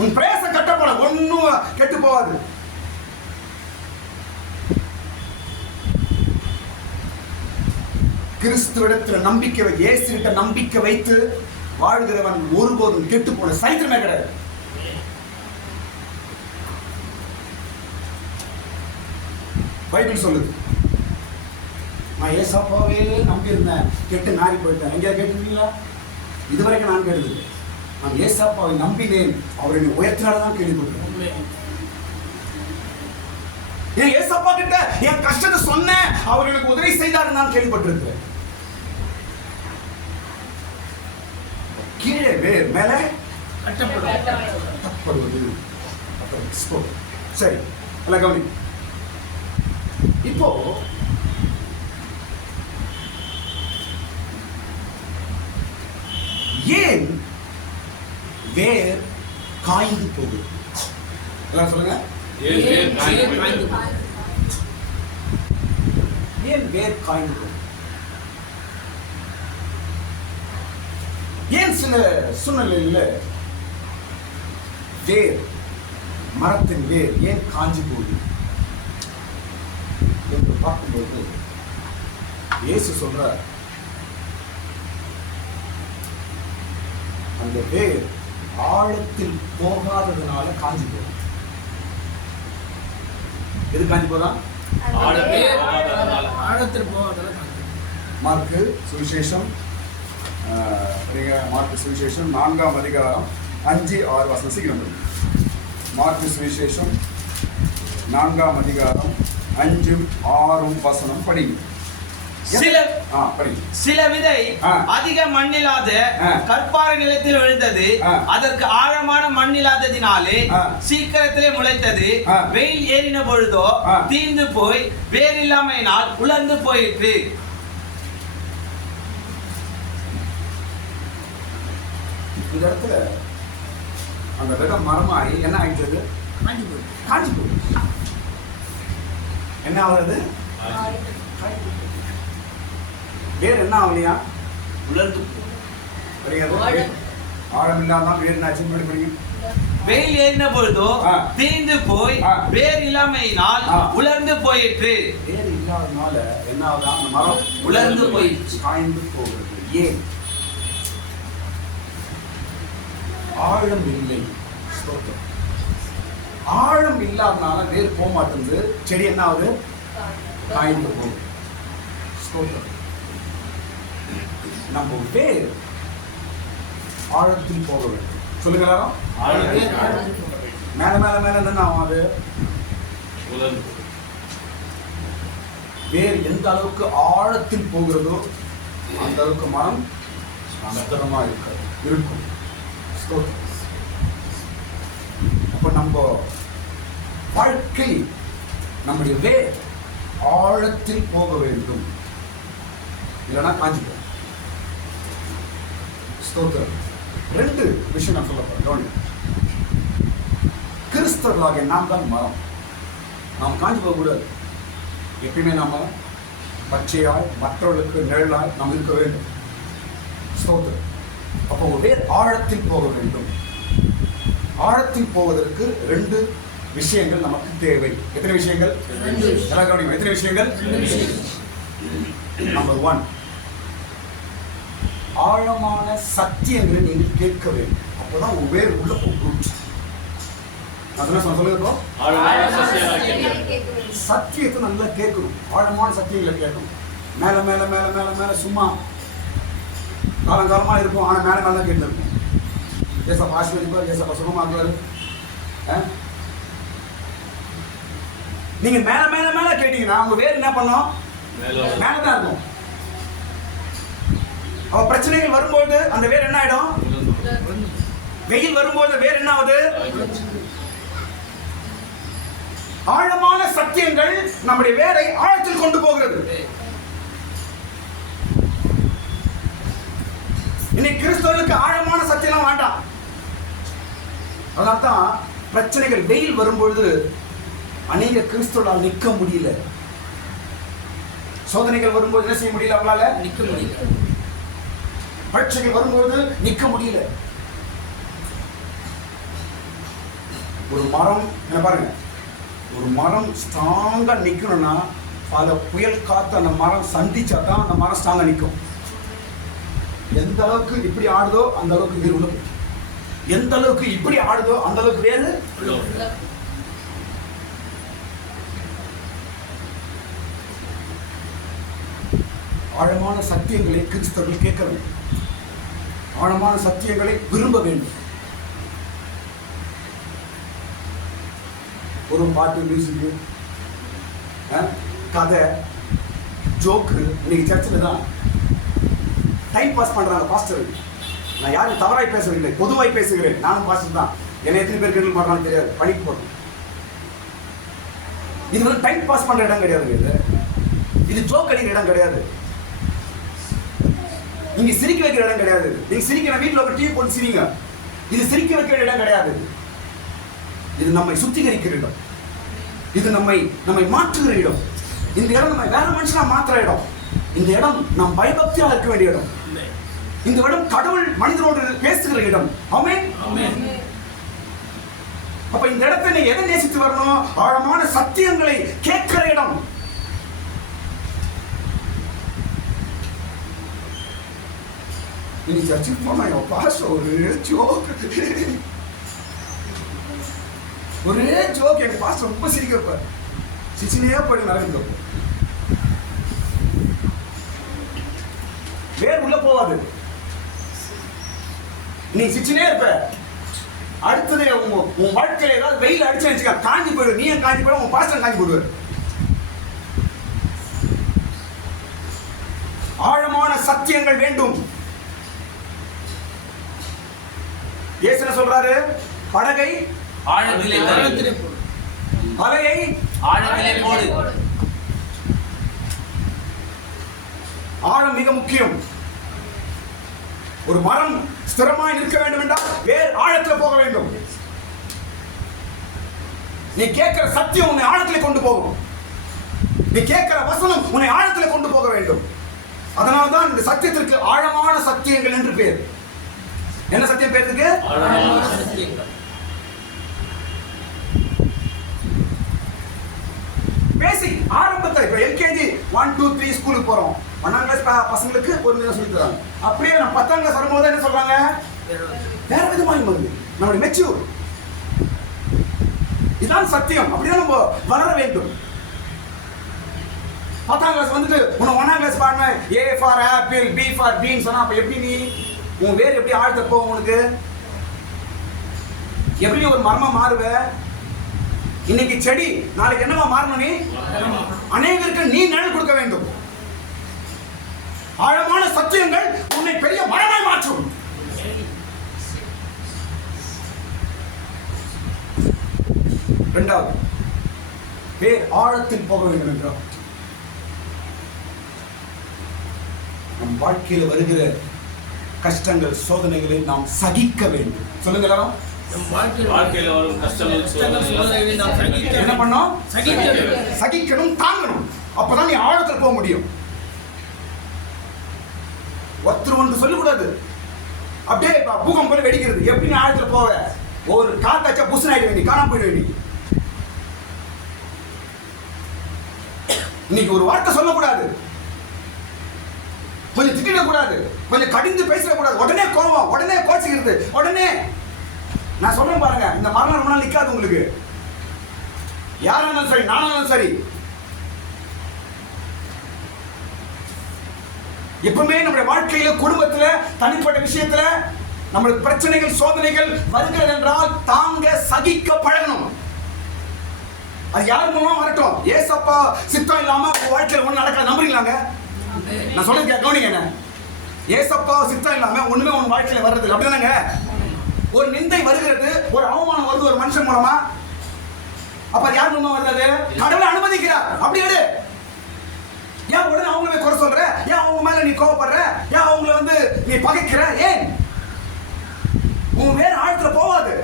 உன் பிரயாசம் கட்டப்படும். ஒன்னும் கெட்டு போகாது. கிறிஸ்துவிடத்தில் நம்பிக்கை, இயேசுவிட்ட நம்பிக்கை வைத்து வாழ்கிறவன் ஒருபோதும் கெட்டு போன சரித்திரமே கிடையாது. பைபிள் சொல்லுது, நான் ஏசாப்பாவே நம்பி இருந்தேன், கெட்டு நாரி போயிட்டேன். எங்கேயா கேட்டுருக்கீங்களா? இதுவரைக்கும் நான் கேட்டது. நான் ஏசாப்பாவை நம்பினேன், அவர் என்னை உயர்த்தினால்தான் கேள்விப்பட்டேன். என் ஏசப்பா கிட்ட என் கஷ்டத்தை சொன்னேன், அவர் எனக்கு உதவி செய்தார் நான் கேள்விப்பட்டிருக்கிறேன். கீழே வேர் மேல கட்டப்படுவது. சரி, எல்லாம் கவனி. இப்போ ஏன் வேர் காய்ந்து போகுது? எல்லாம் சொல்லுங்க. ஏன் வேர் காய்ந்து போகுது? ஏன் சில சூழ்நிலையில் வேர், மரத்தின் வேர் ஏன் காஞ்சி போகுது என்று பார்க்கும்போது இயேசு சொல்றார், அந்த வேர் ஆழத்தில் போகாததுனால காஞ்சி போகுது. எது காஞ்சி போதா? ஆழத்தில் போகாததுனால. மார்க்கு சுவிசேஷம் மார்க்கு சுவிசேஷம் 4ஆம் அதிகாரம் 5-6 வசனம் சீக்கிரம் படிங்க. மார்க்கு சுவிசேஷம் 4ஆம் அதிகாரம் 5-6 வசனம் படிங்க. சில விதை அதிக மண்ணில்லாத கற்பாறை நிலத்தில் விழுந்தது. அதற்கு ஆழமான மண்ணில்லாததினாலே சீக்கிரத்திலே முளைத்தது. வெயில் ஏறின பொழுதோ தீர்ந்து போய் வேறில்லாமையினால் உலர்ந்து போயிற்று. இந்த இடத்துல அந்த விதை மரமாயி என்ன ஆயிடுச்சு? காஞ்சி போகுது. என்ன ஆகுது? வேர் என்ன ஆகலையா? உலர்ந்து ஆழம் இல்லாதான் வேர் என்னாச்சு? படிங்க. வெயில் ஏறின பொழுதோ தீர்ந்து போய் வேர் இல்லாமையினால் உலர்ந்து போயிற்று. வேர் இல்லாதனால என்ன ஆகுதா? அந்த மரம் உலர்ந்து போயிடுச்சு, காய்ந்து போகிறது. ஏன்? ஆழம் இல்லை. ஆழம் இல்லாதனால வேர் போக மாட்டேங்குது. செடி என்ன ஆகுது? காய்ந்து போகுது. நம்ம வேர் ஆழத்தில் போக வேண்டும். சொல்லுங்க எல்லாரும். மேல மேல மேல என்ன ஆகும்? அது வேர் எந்த அளவுக்கு ஆழத்தில் போகிறதோ அந்த அளவுக்கு மரம் ஸ்திரமா இருக்கும். அப்ப நம்ம வாழ்க்கை, நம்முடைய வேர் ஆழத்தில் போக வேண்டும், இல்லைன்னா காஞ்சி போகும். ஸ்தோத்திரம். 2 விஷயம் நான் சொல்ல போறேன். கிறிஸ்தவர்களாகிய நாம் தான் மரம். நாம் காஞ்சி போகக்கூடாது. எப்பயுமே நாம பச்சையாய் மற்றவர்களுக்கு நிழலாய் நாம் இருக்க வேண்டும். ஸ்தோத்திரம். அப்போ வேர் ஆழத்தில் போக வேண்டும். ஆழத்தில் போவதற்கு 2 விஷயங்கள் நமக்கு தேவை. எத்தனை விஷயங்கள்? எத்தனை விஷயங்கள்? நம்பர் 1, ஆழமான சத்தியங்களை நீங்கள் கேட்க வேண்டும். அப்போதான் உங்க வேர் உள்ள போகும். சொல்லுங்க. சத்தியத்தை நல்லா கேட்கணும். ஆழமான சத்தியங்களை கேட்கணும். மேல மேல மேல மேல மேல சும்மா காலங்காலமா இருக்கும். ஆனா மேல மேல தான் கேட்டுருக்கும். ஏசப்பா ஆசீர்வதிப்பார், ஏசப்பா சுகமாக்குவாரு. நீங்க மேல மேல மேல கேட்டீங்கன்னா உங்க வேர் என்ன பண்ணும்? மேலதான் இருக்கும். அவ பிரச்சனைகள் வரும்போது அந்த வேர் என்ன ஆயிடும்? வெயில் வரும்போது வேர் என்ன ஆகுது? ஆழமான சத்தியங்கள் நம்முடைய வேரை ஆழத்தில் கொண்டு போகிறது. இன்னைக்கு கிறிஸ்தவர்களுக்கு ஆழமான சத்தியம் வேண்டாம். அதனால்தான் பிரச்சனைகள் வெயில் வரும்பொழுது அநேக கிறிஸ்தவர்களால் நிற்க முடியல. சோதனைகள் வரும்போது என்ன செய்ய முடியல? அவங்களால நிற்க முடியல. பரீட்சைகள் வரும்போது நிற்க முடியல. ஒரு மரம் என்ன பாருங்க, ஒரு மரம் ஸ்ட்ராங்கா நிக்கணும்னா பல புயல் காத்து அந்த மரம் சந்திச்சா தான் அந்த மரம் ஸ்ட்ராங்கா நிற்கும். எந்த அளவுக்கு இப்படி ஆடுதோ அந்த அளவுக்கு வேறு உள்ள, எந்த அளவுக்கு இப்படி ஆடுதோ அந்த அளவுக்கு வேறு. ஆழமான சத்தியங்களை கிறிஸ்தவர்கள் கேட்க வேண்டும். ஆழமான சத்தியங்களை விரும்ப வேண்டும். ஒரு பாட்டு, மியூசிக்கு, கதை, ஜோக்கு இன்னைக்கு சர்ச்சில் தான் டைம் பாஸ் பண்றாங்க பாஸ்டர். நான் யாரும் தவறாய் பேசவில்லை, பொதுவாய் பேசுகிறேன். நானும் பாஸ்டர் தான். என்ன எத்தனை பேர் கேட்டு பண்றான்னு தெரியாது. பணிக்கு போறோம். இது வந்து டைம் பாஸ் பண்ற இடம் கிடையாது. இது ஜோக் அடிக்கிற இடம் கிடையாது. நீங்க சிரிக்க வைக்கிற இடம் கிடையாது. நீங்க சிரிக்கிற வீட்டில் ஒரு டிவி போட்டு சிரிங்க. இது சிரிக்க வைக்கிற இடம் கிடையாது. இது நம்மை சுத்திகரிக்கிற இடம். இது நம்மை மாற்றுகிற இடம். இந்த இடம் நம்ம வேற மனுஷனா மாற்றுற இடம். இந்த இடம் நாம் பயபக்தியா இருக்க வேண்டிய இடம். இந்த இடம் கடவுள் மனிதனோடு பேசுகிற இடம். ஆமென். அப்ப இந்த இடத்தை நீ எதை நேசித்து வரணும்? ஆழமான சத்தியங்களை கேட்கிற இடம். நீ சர்ச்சுக்கு போனா பாஸ்டர் ஒரே ஜோக் எனக்கு பாஸ்டர் ரொம்ப சிரிக்க வைப்பார். சிச்சிலேயே போய் நடந்து வேர் உள்ள போவாது. நீ சிரிச்சுனே இருப்ப. அடுத்தது உன் வாழ்க்கையில ஏதாவது வெயில் அடிச்சு வச்சுக்க, காஞ்சி போயிடும். நீயும் காஞ்சி போயிடும், உன் பாஸ்டர் காஞ்சி போயிடுவார். ஆழமான சத்தியங்கள் வேண்டும். இயேசு என்ன சொல்றாரு? படகை ஆழத்திலே போடு, வலையை ஆழத்திலே போடு. ஆழம் மிக முக்கியம். ஒரு மரம் ஸ்திரமாய் நிற்க வேண்டும் என்றால் வேறு ஆழத்தில் போக வேண்டும். நீ கேட்கிற சத்தியம் உன்னை ஆழத்திலே கொண்டு போகும். நீ கேட்கிற வசனம் உன்னை ஆழத்திலே கொண்டு போக வேண்டும். அதனால்தான் இந்த சத்தியத்திற்கு ஆழமான சத்தியங்கள் என்று பேர். என்ன சத்தியம் பேர் இருக்கு? பேசிக் ஆரம்பத்தை இப்ப எல்கேஜி 1 2 3 ஸ்கூலுக்கு போறோம். 1ஆம் கிளாஸ் பசங்களுக்கு ஒரு விதம் சொல்லி தராங்க. அப்படியே நம்ம 10ஆம் கிளாஸ் வரும்போது என்ன சொல்றாங்க? வேற விதமாக வருது. நம்மளுடைய மெச்சூர். இதான் சத்தியம். அப்படிதான் நம்ம வளர வேண்டும். 10ஆம் கிளாஸ் வந்துட்டு உன்னை 1ஆம் கிளாஸ் பாருங்க, A for apple, B for been சொன்னா அப்ப எப்படி நீ உன் வேர் எப்படி ஆழ்த்த போகும்? உனக்கு எப்படி ஒரு மரமா மாறுவ? இன்னைக்கு செடி, நாளைக்கு என்னவா மாறணும்? நீ அநேகருக்கு நீ நிழல் கொடுக்க வேண்டும். ஆழமான சத்தியங்கள் உன்னை பெரிய மரமாய் மாற்றும். இரண்டாவது, வேர் ஆழத்தில் போக வேண்டும் என்றால் நம் வாழ்க்கையில் வருகிற கஷ்டங்கள் சோதனைகளை நாம் சகிக்க வேண்டும். சொல்லுங்க எல்லாரும். வாழ்க்கையில வரும் கஷ்டங்கள் என்ன பண்ணோம்? சகிக்கணும், தாங்கணும். அப்பதான் நீ ஆழத்தில் போக முடியும். ஒருத்தர் ஒன்று சொல்லக்கூடாது. அப்படியே பூகம் போல வெடிக்கிறது. எப்படி நீ ஆழத்தில் போவ? ஒரு காத்தாச்சா புஷன் ஆயிடுவே, நீ காணாம போயிடுவே. நீ இன்னைக்கு ஒரு வார்த்தை சொல்லக்கூடாது, கொஞ்சம் திட்டிட கூடாது, கொஞ்சம் கடிந்து பேச கூடாது. உடனே கோவம், உடனே கோச்சிக்கிறது, உடனே. நான் சொல்றேன் பாருங்க, இந்த மரணம் ரொம்ப நாள் நிக்காது உங்களுக்கு. யாராலும் சரி, நானாலும் சரி, எப்பவுமே நம்முடைய வாழ்க்கையில, குடும்பத்துல, தனிப்பட்ட விஷயத்துல நம்மளுக்கு பிரச்சனைகள் சோதனைகள் வருகிறது என்றால் தாங்க சகிக்க பழகணும். அது யார் மூலமா வரட்டும். ஏசப்பா சித்தம் இல்லாம உங்க வாழ்க்கையில ஒண்ணு நடக்க நம்புறீங்களாங்க? நான் சொல்றது கவனிங்க. என்ன ஏசப்பா சித்தம் இல்லாம ஒண்ணுமே உங்க வாழ்க்கையில வர்றது அப்படிதானங்க? ஒரு நிந்தை வருகிறது, ஒரு அவமானம் வருது ஒரு மனுஷன் மூலமா. அப்ப யார் மூலமா வருது? கடவுளை அனுமதிக்கிறார். அப்படி எடு. ஏன் உடனே அவங்கள குறை சொல்ற? ஏன் அவங்க மேல நீ கோவப்படுற? ஏன் அவங்கள நீ பகைக்கிற? ஏன் உன் வேற ஆழத்துல போவாது.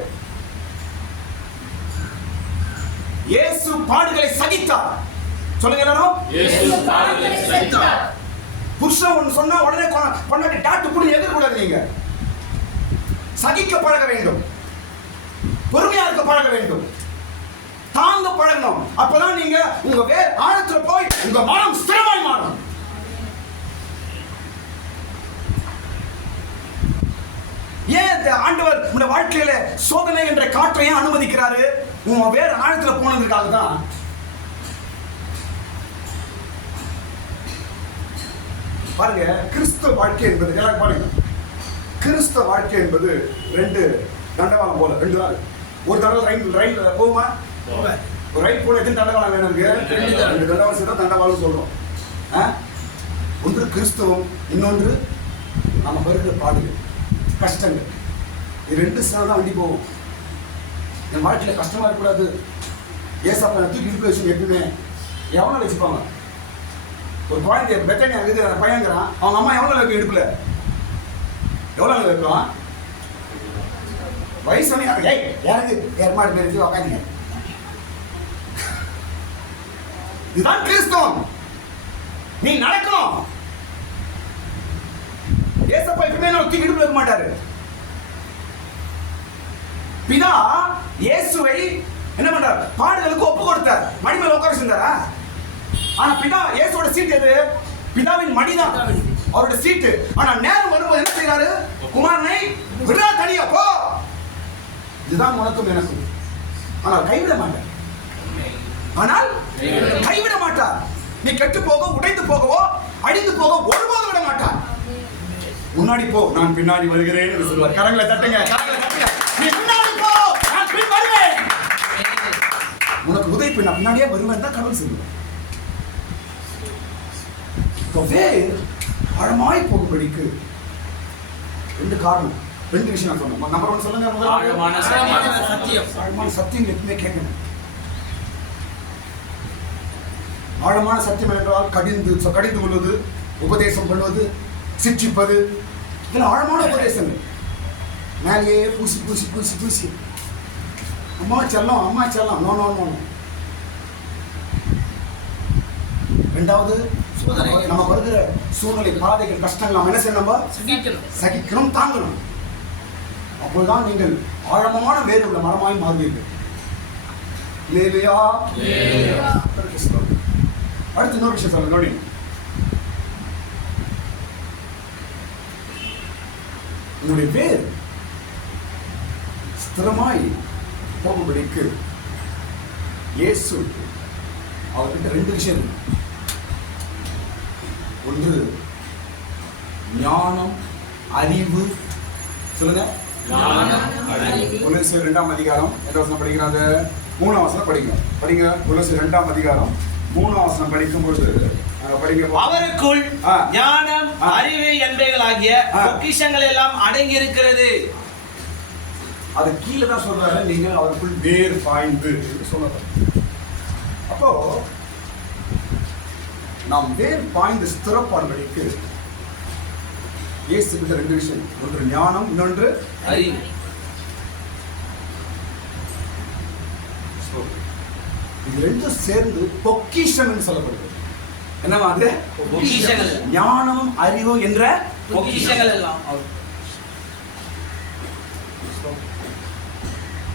இயேசு பாடுகளை சகித்தார். சொல்லுங்க எல்லாரும். இயேசு பாடுகளை சகித்தார். புருஷன் ஒன்னு சொன்னா உடனே கொண்டாடி டாட்டு புடி எதிர்க்கூடாது. நீங்க சகிக்க பழக வேண்டும், பொறுமையா இருக்க பழக வேண்டும், தாங்க பழகணும். அப்பதான் நீங்க உங்க வேர் ஆழத்துல போய் உங்க மனம் ஸ்திரமாய் மாறும். ஏன் ஆண்டவர் உங்க வாழ்க்கையில சோதனை என்ற காற்றை ஏன் அனுமதிக்கிறாரு? உங்க வேர் ஆழத்துல போனதுக்காக தான். பாருங்க, கிறிஸ்தவ வாழ்க்கை என்பது எல்லாரும் பாருங்க, கிறிஸ்தவ வாழ்க்கை என்பது 2 தண்டவாளம் போல. 2 நாள் ஒரு தடவை ரயில் போகுமா? ஒரு ரயில் போல எத்தனை தண்டவாளம் வேணும்? 2 தண்டவாளம் சேர்த்தா தண்டவாளம் சொல்றோம். ஒன்று கிறிஸ்தவம், இன்னொன்று நம்ம வருகிற பாடுகள் கஷ்டங்கள். இது 2 சேர்ந்து தான் வண்டி போகும். என் வாழ்க்கையில கஷ்டமா இருக்கக்கூடாது. ஏசப்பா தூக்கி இடுப்பு வச்சு எப்பவுமே எவ்வளோ வச்சுப்பாங்க. ஒரு குழந்தை பெத்தனை இருக்குது, பையங்கிறான், அவங்க அம்மா எவ்வளோ வைக்கும் இடுப்புல? எவ்வளோ வைக்கலாம்? வயசு ஏய் யாருக்கு ஏற்பாடு பேருக்கு உக்காந்துங்க. இதுதான் கிறிஸ்தவம். நீ நடக்கணும். ஏசப்பா எப்பவுமே தூக்கி இடுப்புல வைக்க மாட்டாரு. பிதா இயேசுவை என்ன பண்றார்? பாடுகளுக்கு ஒப்பு கொடுத்தார். மடி மேல உட்கார வச்சிருந்தாரா? ஆனா பிதா இயேசுவோட சீட் எது? பிதாவின் மடிதான் அவரோட சீட்டு. ஆனா நேரம் வரும்போது என்ன செய்யறாரு? குமாரனை விடா, தனியா போ. இதுதான் உனக்கும் எனக்கும். ஆனால் கைவிட மாட்டார். ஆனால் கைவிட மாட்டார். நீ கெட்டு போக, உடைந்து போகவோ, அழிந்து போக ஒருபோதும் விட மாட்டார். முன்னாடி போ, நான் பின்னாடி வருகிறேன் என்று சொல்வார். கரங்களை தட்டுங்க, கரங்களை தட்டுங்க. நீ முன்னாடி போ, நான் பின் வருவேன். உனக்கு உதவி பண்ண முன்னாடியே வருவேன் தான் கடவுள் சொல்லுவார். வேர் ஆழமாய் போகும்படிக்கு 2 காரணம், 2 விஷயம் நான் சொன்னேன். நம்பர் 1 சொல்லுங்க. முதல்ல ஆழமான சத்தியம். ஆழமான சத்தியம் எப்பவுமே கேட்கணும். ஆழமான சத்தியம் என்றால் கடிந்து கொள்வது, உபதேசம் பண்ணுவது, சிக்ஷிப்பது, இதெல்லாம் ஆழமான உபதேசங்கள். மேலேயே பூசி பூசி பூசி பூசி அம்மா செல்லம் அம்மா செல்லம், நோ நோ நோ. ரெண்டாவது, நம்ம வருகிற சூழ்நிலை, பாதைகள், கஷ்டங்கள் நம்ம என்ன செய்யணும்? சகிக்கணும், தாங்கணும். அப்போதுதான் நீங்கள் ஆழமான வேறு உள்ள மரமாய் மாறுவீர்கள். இல்லையா? அடுத்து இன்னொரு விஷயம் சொல்லுங்க. நோடி, உங்களுடைய வேர் ஸ்திரமாய் போகும்படிக்கு இயேசு அவர்கிட்ட 2 விஷயம் இருக்கு. ஒன்று ஞானம், அறிவு. சொல்லுங்க. கொலோசியர் 2ஆம் அதிகாரம் எந்த வசனம் படிக்கிறாங்க? 3ஆம் வசனம் படிங்க. கொலோசியர் 2ஆம் அதிகாரம் 3ஆம் வசனம் படிக்கும்போது படிங்க. அவருக்குள் ஞானம், அறிவு என்பவைகளாகிய பொக்கிஷங்கள் எல்லாம் அடங்கி இருக்கிறது. அது கீழே தான் சொல்றாரு, நீங்கள் அவருக்குள் வேர் பாய்ந்து சொல்றாரு. அப்போ நாம் வேர் பாய்ந்து ஸ்திரப்பான்படிக்கு இயேசு கிட்ட 2 விஷயம். ஒன்று ஞானம், இன்னொன்று அறிவு. இது 2 சேர்ந்து பொக்கிஷம் சொல்லப்படுது. என்னவா அது? பொக்கிஷங்கள். ஞானம், அறிவு என்ற பொக்கிஷங்கள் எல்லாம்.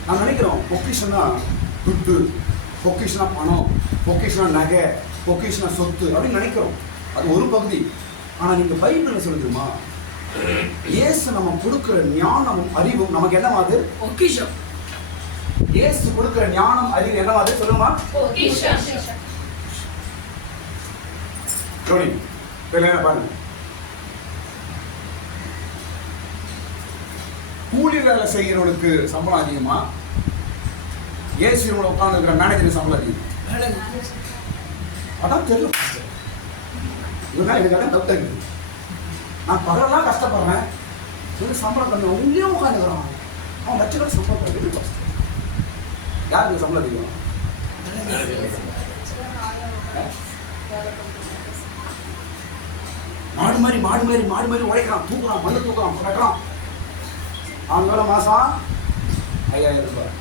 நான் நினைக்கிறோம் பொக்கிஷனா துட்டு, பொக்கிஷனா பணம், பொக்கிஷனா நகை, பொக்கிஷனா சொத்து அப்படின்னு நினைக்கிறோம். அது ஒரு பகுதி. ஆனா நீங்க பைபிள்ல சொல்லுமா, இயேசு நம்ம கொடுக்கிற ஞானமும் அறிவும் நமக்கு என்னவாது? பொக்கிஷம். இயேசு கொடுக்கிற ஞானம், அறிவு என்னவாது? சொல்லுமா. பொக்கிஷம். பாருங்க, கூலி வேலை செய்கிறவனுக்கு சம்பளம் அதிகமா, இயேசு உட்கார்ந்து இருக்கிற மேனேஜருக்கு சம்பளம் அதிகம்? அதான் தெரியல. இதனால எனக்கு அதான் டவுட் இருக்குது. நான் பகலாம் கஷ்டப்படுறேன், சம்பளம் கம்மி, உங்களே உட்காந்துக்கிறான். அவன் லட்சக்கணக்கு சம்பளம் எப்படி கஷ்டம்? யாருக்கு சம்பளம் அதிகம்? மாடு மாதிரி உழைக்கிறான், தூக்குறான், மண்ணு தூக்குறான், கட்டுறான். அவங்களோட மாசம் 5000 ரூபாய்.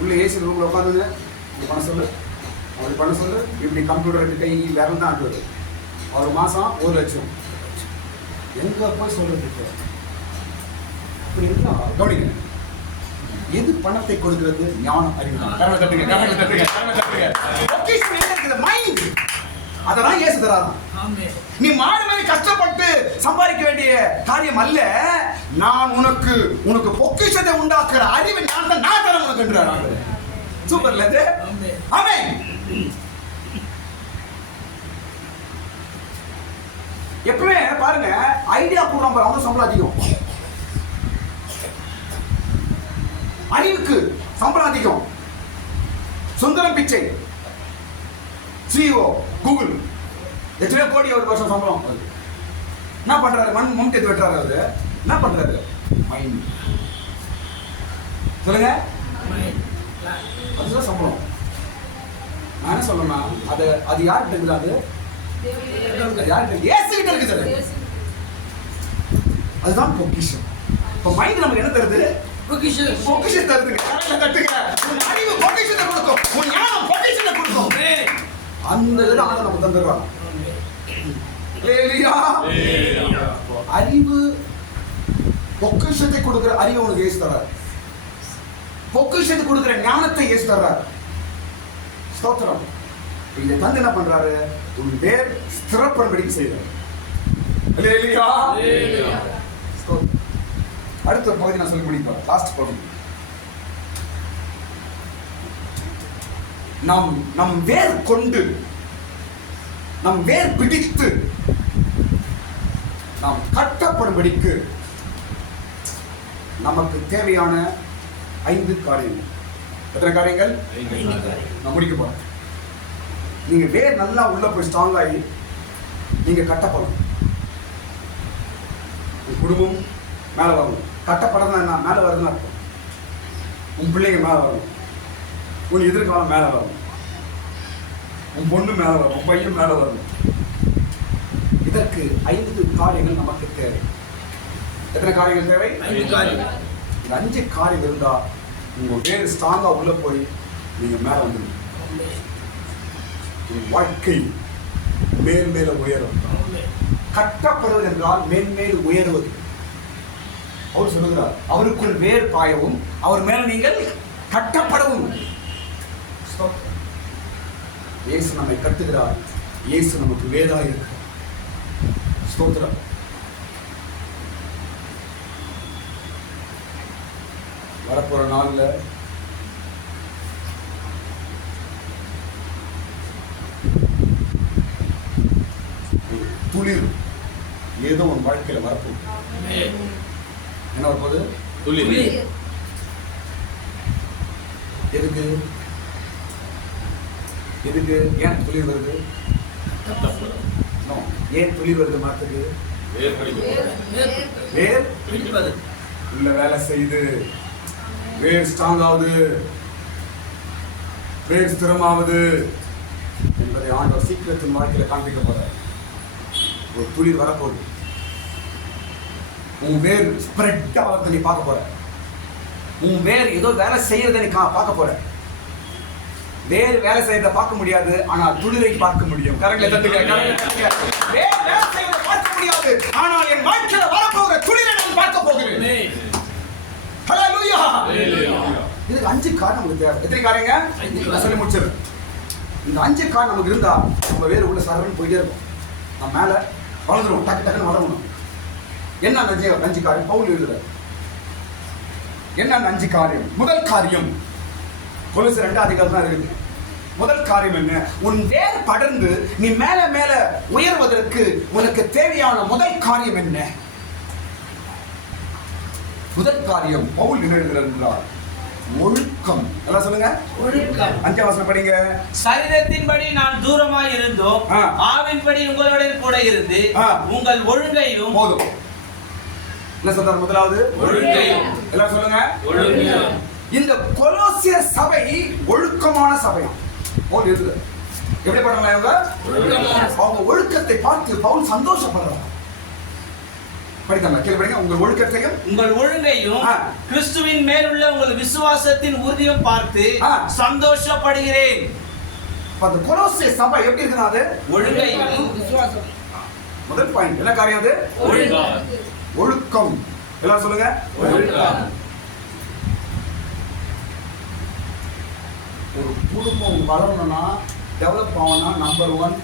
உள்ள ஏசி ரூம்ல உட்காந்துங்க, இப்படி பண்ண சொல்லு, அப்படி பண்ண சொல்லு, இப்படி கம்ப்யூட்டர் கை விரல் தான் ஆட்டுவது. அவர் மாசம் 1 லட்சம். எங்க போய் சொல்றது? அப்படி இருந்தா கவனிங்க, எது பணத்தை கொடுக்கிறது? ஞானம், அறிவு. அதெல்லாம் இயேசு தராதான். நீ மாடு மாதிரி கஷ்டப்பட்டு சம்பாதிக்க வேண்டிய காரியம் அல்ல. நான் உனக்கு பொக்கிஷத்தை உண்டாக்குற அறிவு நான் தர உனக்கு என்றார். சூப்பர்ல இது. ஆமென். எப்பவுமே பாருங்க, ஐடியா போடுறான் பாரு, அவன் சம்பளம் அதிகம். அறிவுக்கு சம்பளம் அதிகம். சுந்தரம் பிச்சை CEO கூகுள், எத்தனை கோடி ஒரு வருஷம் சம்பளம். என்ன பண்றாரு? மம்முட்டி வெட்டுறாரு. அவரு என்ன பண்றாரு? மைண்ட். சொல்லுங்க, அதுதான் சம்பளம். நான் என்ன சொல்லணும்னா, அது யார்கிட்ட இருக்குது? அது யார்கிட்ட? இயேசுகிட்ட இருக்குது. அதுதான் பொக்கிஷம். இப்போ மைண்ட் நமக்கு என்ன தருது? பொக்கிஷம் தருதுங்க. தட்டுங்க. உன் அறிவு பொக்கிஷத்தை கொடுக்கும், உன் ஞானம் பொக்கிஷத்தை கொடுக்கும். அந்த இதில் ஆளை நம்ம தந்துடுவாங்க. அறிவு பொக்கிஷத்தை கொடுக்கிற அறிவு உனக்கு இயேசு தர்றார். பொக்கிஷத்தை கொடுக்கிற ஞானத்தை இயேசு தர்றார். ஸ்தோத்திரம். இதை தந்து என்ன பண்றாரு? உன் வேர் ஸ்திரப்படும்படி செய்யறாரு. அடுத்த பகுதி நான் சொல்லி முடிப்பேன். லாஸ்ட் பகுதி. நம் வேர் கொண்டு, நம் வேர் பிடித்து நாம் கட்டப்படும்படிக்கு நமக்கு தேவையான 5 காரியங்கள். எத்தனை காரியங்கள்? நான் முடிக்க போறேன். நீங்க வேர் நல்லா உள்ள போய் ஸ்ட்ராங் ஆகி நீங்க கட்டப்படணும். உன் குடும்பம் மேல வரணும். கட்டப்படணும் என்ன? மேல வருதுன்னு அர்த்தம். உன் பிள்ளைங்க மேல வரணும், உன் எதிர்காலம் மேல வரணும், உன் பொண்ணு மேல வரணும், உன் பையன் மேல வரணும். இதற்கு 5 காரியங்கள் நமக்கு தேவை. எத்தனை காரியங்கள் தேவை? 5 காரியங்கள். இந்த 5 காரியம் இருந்தா உங்க வேறு ஸ்ட்ராங்கா உள்ள போய் நீங்க மேல வந்துடும். வாழ்க்கை மேல் மேல உயரும். கட்டப்படுவது என்றால் மேன்மேல் உயர்வது. அவர் சொல்லுகிறார், அவருக்குள் வேர் பாயவும் அவர் மேல நீங்கள் கட்டப்படவும். இயேசு நம்மை கட்டுகிறார். இயேசு நமக்கு வேதா இருக்கு. ஸ்தோத்திரம். வரப்போற நாள்ல துளிர் ஏதோ உன் வாழ்க்கையில வரப்போகுது. என்ன வரப்போகுது? துளிர். எதுக்கு? எதுக்கு? ஏன் துளிர் வருது? ஏன் துளிர் வருது? மாத்துக்கு வேர் உள்ள வேலை செய்து வேர் ஸ்ட்ராங் ஆகுது, வேர் ஸ்திரமாவது என்பதை ஆண்டவர் சீக்கிரத்தின் வாழ்க்கையில காண்பிக்க போறார். ஒரு துளிர் வரப்போகுது. உன் வேர் ஸ்ப்ரெட் ஆகிறத நீ பார்க்க போற. உன் வேர் ஏதோ வேலை செய்யறதை நீ பார்க்க போற. வேறு வேலை செய்யறத பார்க்க முடியாது, ஆனால் துளிரை பார்க்க முடியும். கரெக்ட்ல தட்டுங்க. வேர் வேலை செய்யறத பார்க்க முடியாது, ஆனால் என் வாழ்க்கையில வரப்போகிற துளிரை நான் பார்க்க போகிறேன். ஹல்லேலூயா. இதுக்கு 5 காரணம் நமக்கு தேவை. எத்தனை காரியங்க? நான் சொல்லி முடிச்சிடுறேன். இந்த 5 காரணம் நமக்கு இருந்தா நம்ம வேறு உள்ள சரவணன் போயிட்டே இருக்கும். நம்ம மேல வளர்ந்துடும், டக்கு டக்குன்னு வளரணும். என்ன 5 காரியம் பவுல் எழுதுற? என்ன 5 காரியம்? முதல் காரியம் கொலோசியர் 2ஆம் அதிகாரம் தான் இருக்குது. முதல் காரியம் என்ன? உன் வேர் படர்ந்து நீ மேல மேல உயர்வதற்கு உனக்கு தேவையான முதல் காரியம் என்ன? முதல் காரியம் பவுல் என்ன எழுதுகிறார் என்றால் ஒழுக்கம். எல்லாம் சொல்லுங்க. ஒழுக்கம். 5ஆம் வசனம் படிங்க. சரீரத்தின்படி நான் தூரமாய் இருந்தோம், ஆவின்படி உங்களுடன் கூட இருந்து உங்கள் ஒழுங்கையும். போதும். என்ன சொல்றார்? முதலாவது ஒழுங்கையும். எல்லாம் சொல்லுங்க. ஒழுங்கையும். இந்த கொலோசியர் சபை ஒழுக்கமான சபை. பவுல் எழுதுகிறார். எப்படி பண்றாங்க? அவங்க ஒழுக்கத்தை பார்த்து பவுல் சந்தோஷப்படுறாங்க. படிக்கலாம், கேள்வி படிங்க. உங்கள் ஒழுக்கத்தையும் உங்கள் ஒழுங்கையும் கிறிஸ்துவின் மேலுள்ள உங்கள் விசுவாசத்தின் உறுதியும் பார்த்து சந்தோஷப்படுகிறேன். அந்த கொலோசியர் சபை எப்படி இருக்குன்னா அது ஒழுங்கையும் விசுவாசம். முதல் பாயிண்ட் என்ன காரியம்? அது ஒழுக்கம். ஒழுக்கம். எல்லாம் சொல்லுங்க. ஒழுக்கம். ஒரு குடும்பம் வளரணும்னா, டெவலப் ஆகணும்னா நம்பர் 1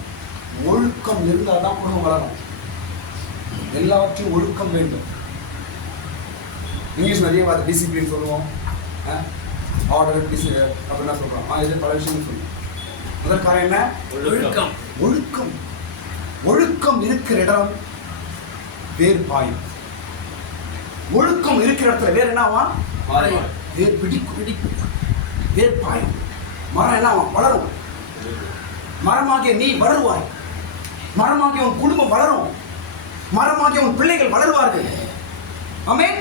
ஒழுக்கம் இருந்தால் தான் குடும்பம் வளரும். எல்லாவற்றையும் ஒழுக்கம் வேண்டும். இங்கிலீஷ் நிறைய வார்த்தை டிசிப்ளின் சொல்லுவோம், ஆர்டர் அப்படின்னா சொல்றோம். இது பல விஷயம் சொல்லுவோம். முதல் காரியம் என்ன? ஒழுக்கம். ஒழுக்கம். ஒழுக்கம் இருக்கிற இடம் வேர் பாயும். ஒழுக்கம் இருக்கிற இடத்துல வேர் என்னவா? வேர் பிடிக்கும். வேர் பாயும். மரம் என்னவா? வளரும். மரமாகிய நீ வளருவாய். மரமாகிய உன் குடும்பம் வளரும். மரமாகிய உன் பிள்ளைகள் வளருவார்கள். ஆமென்.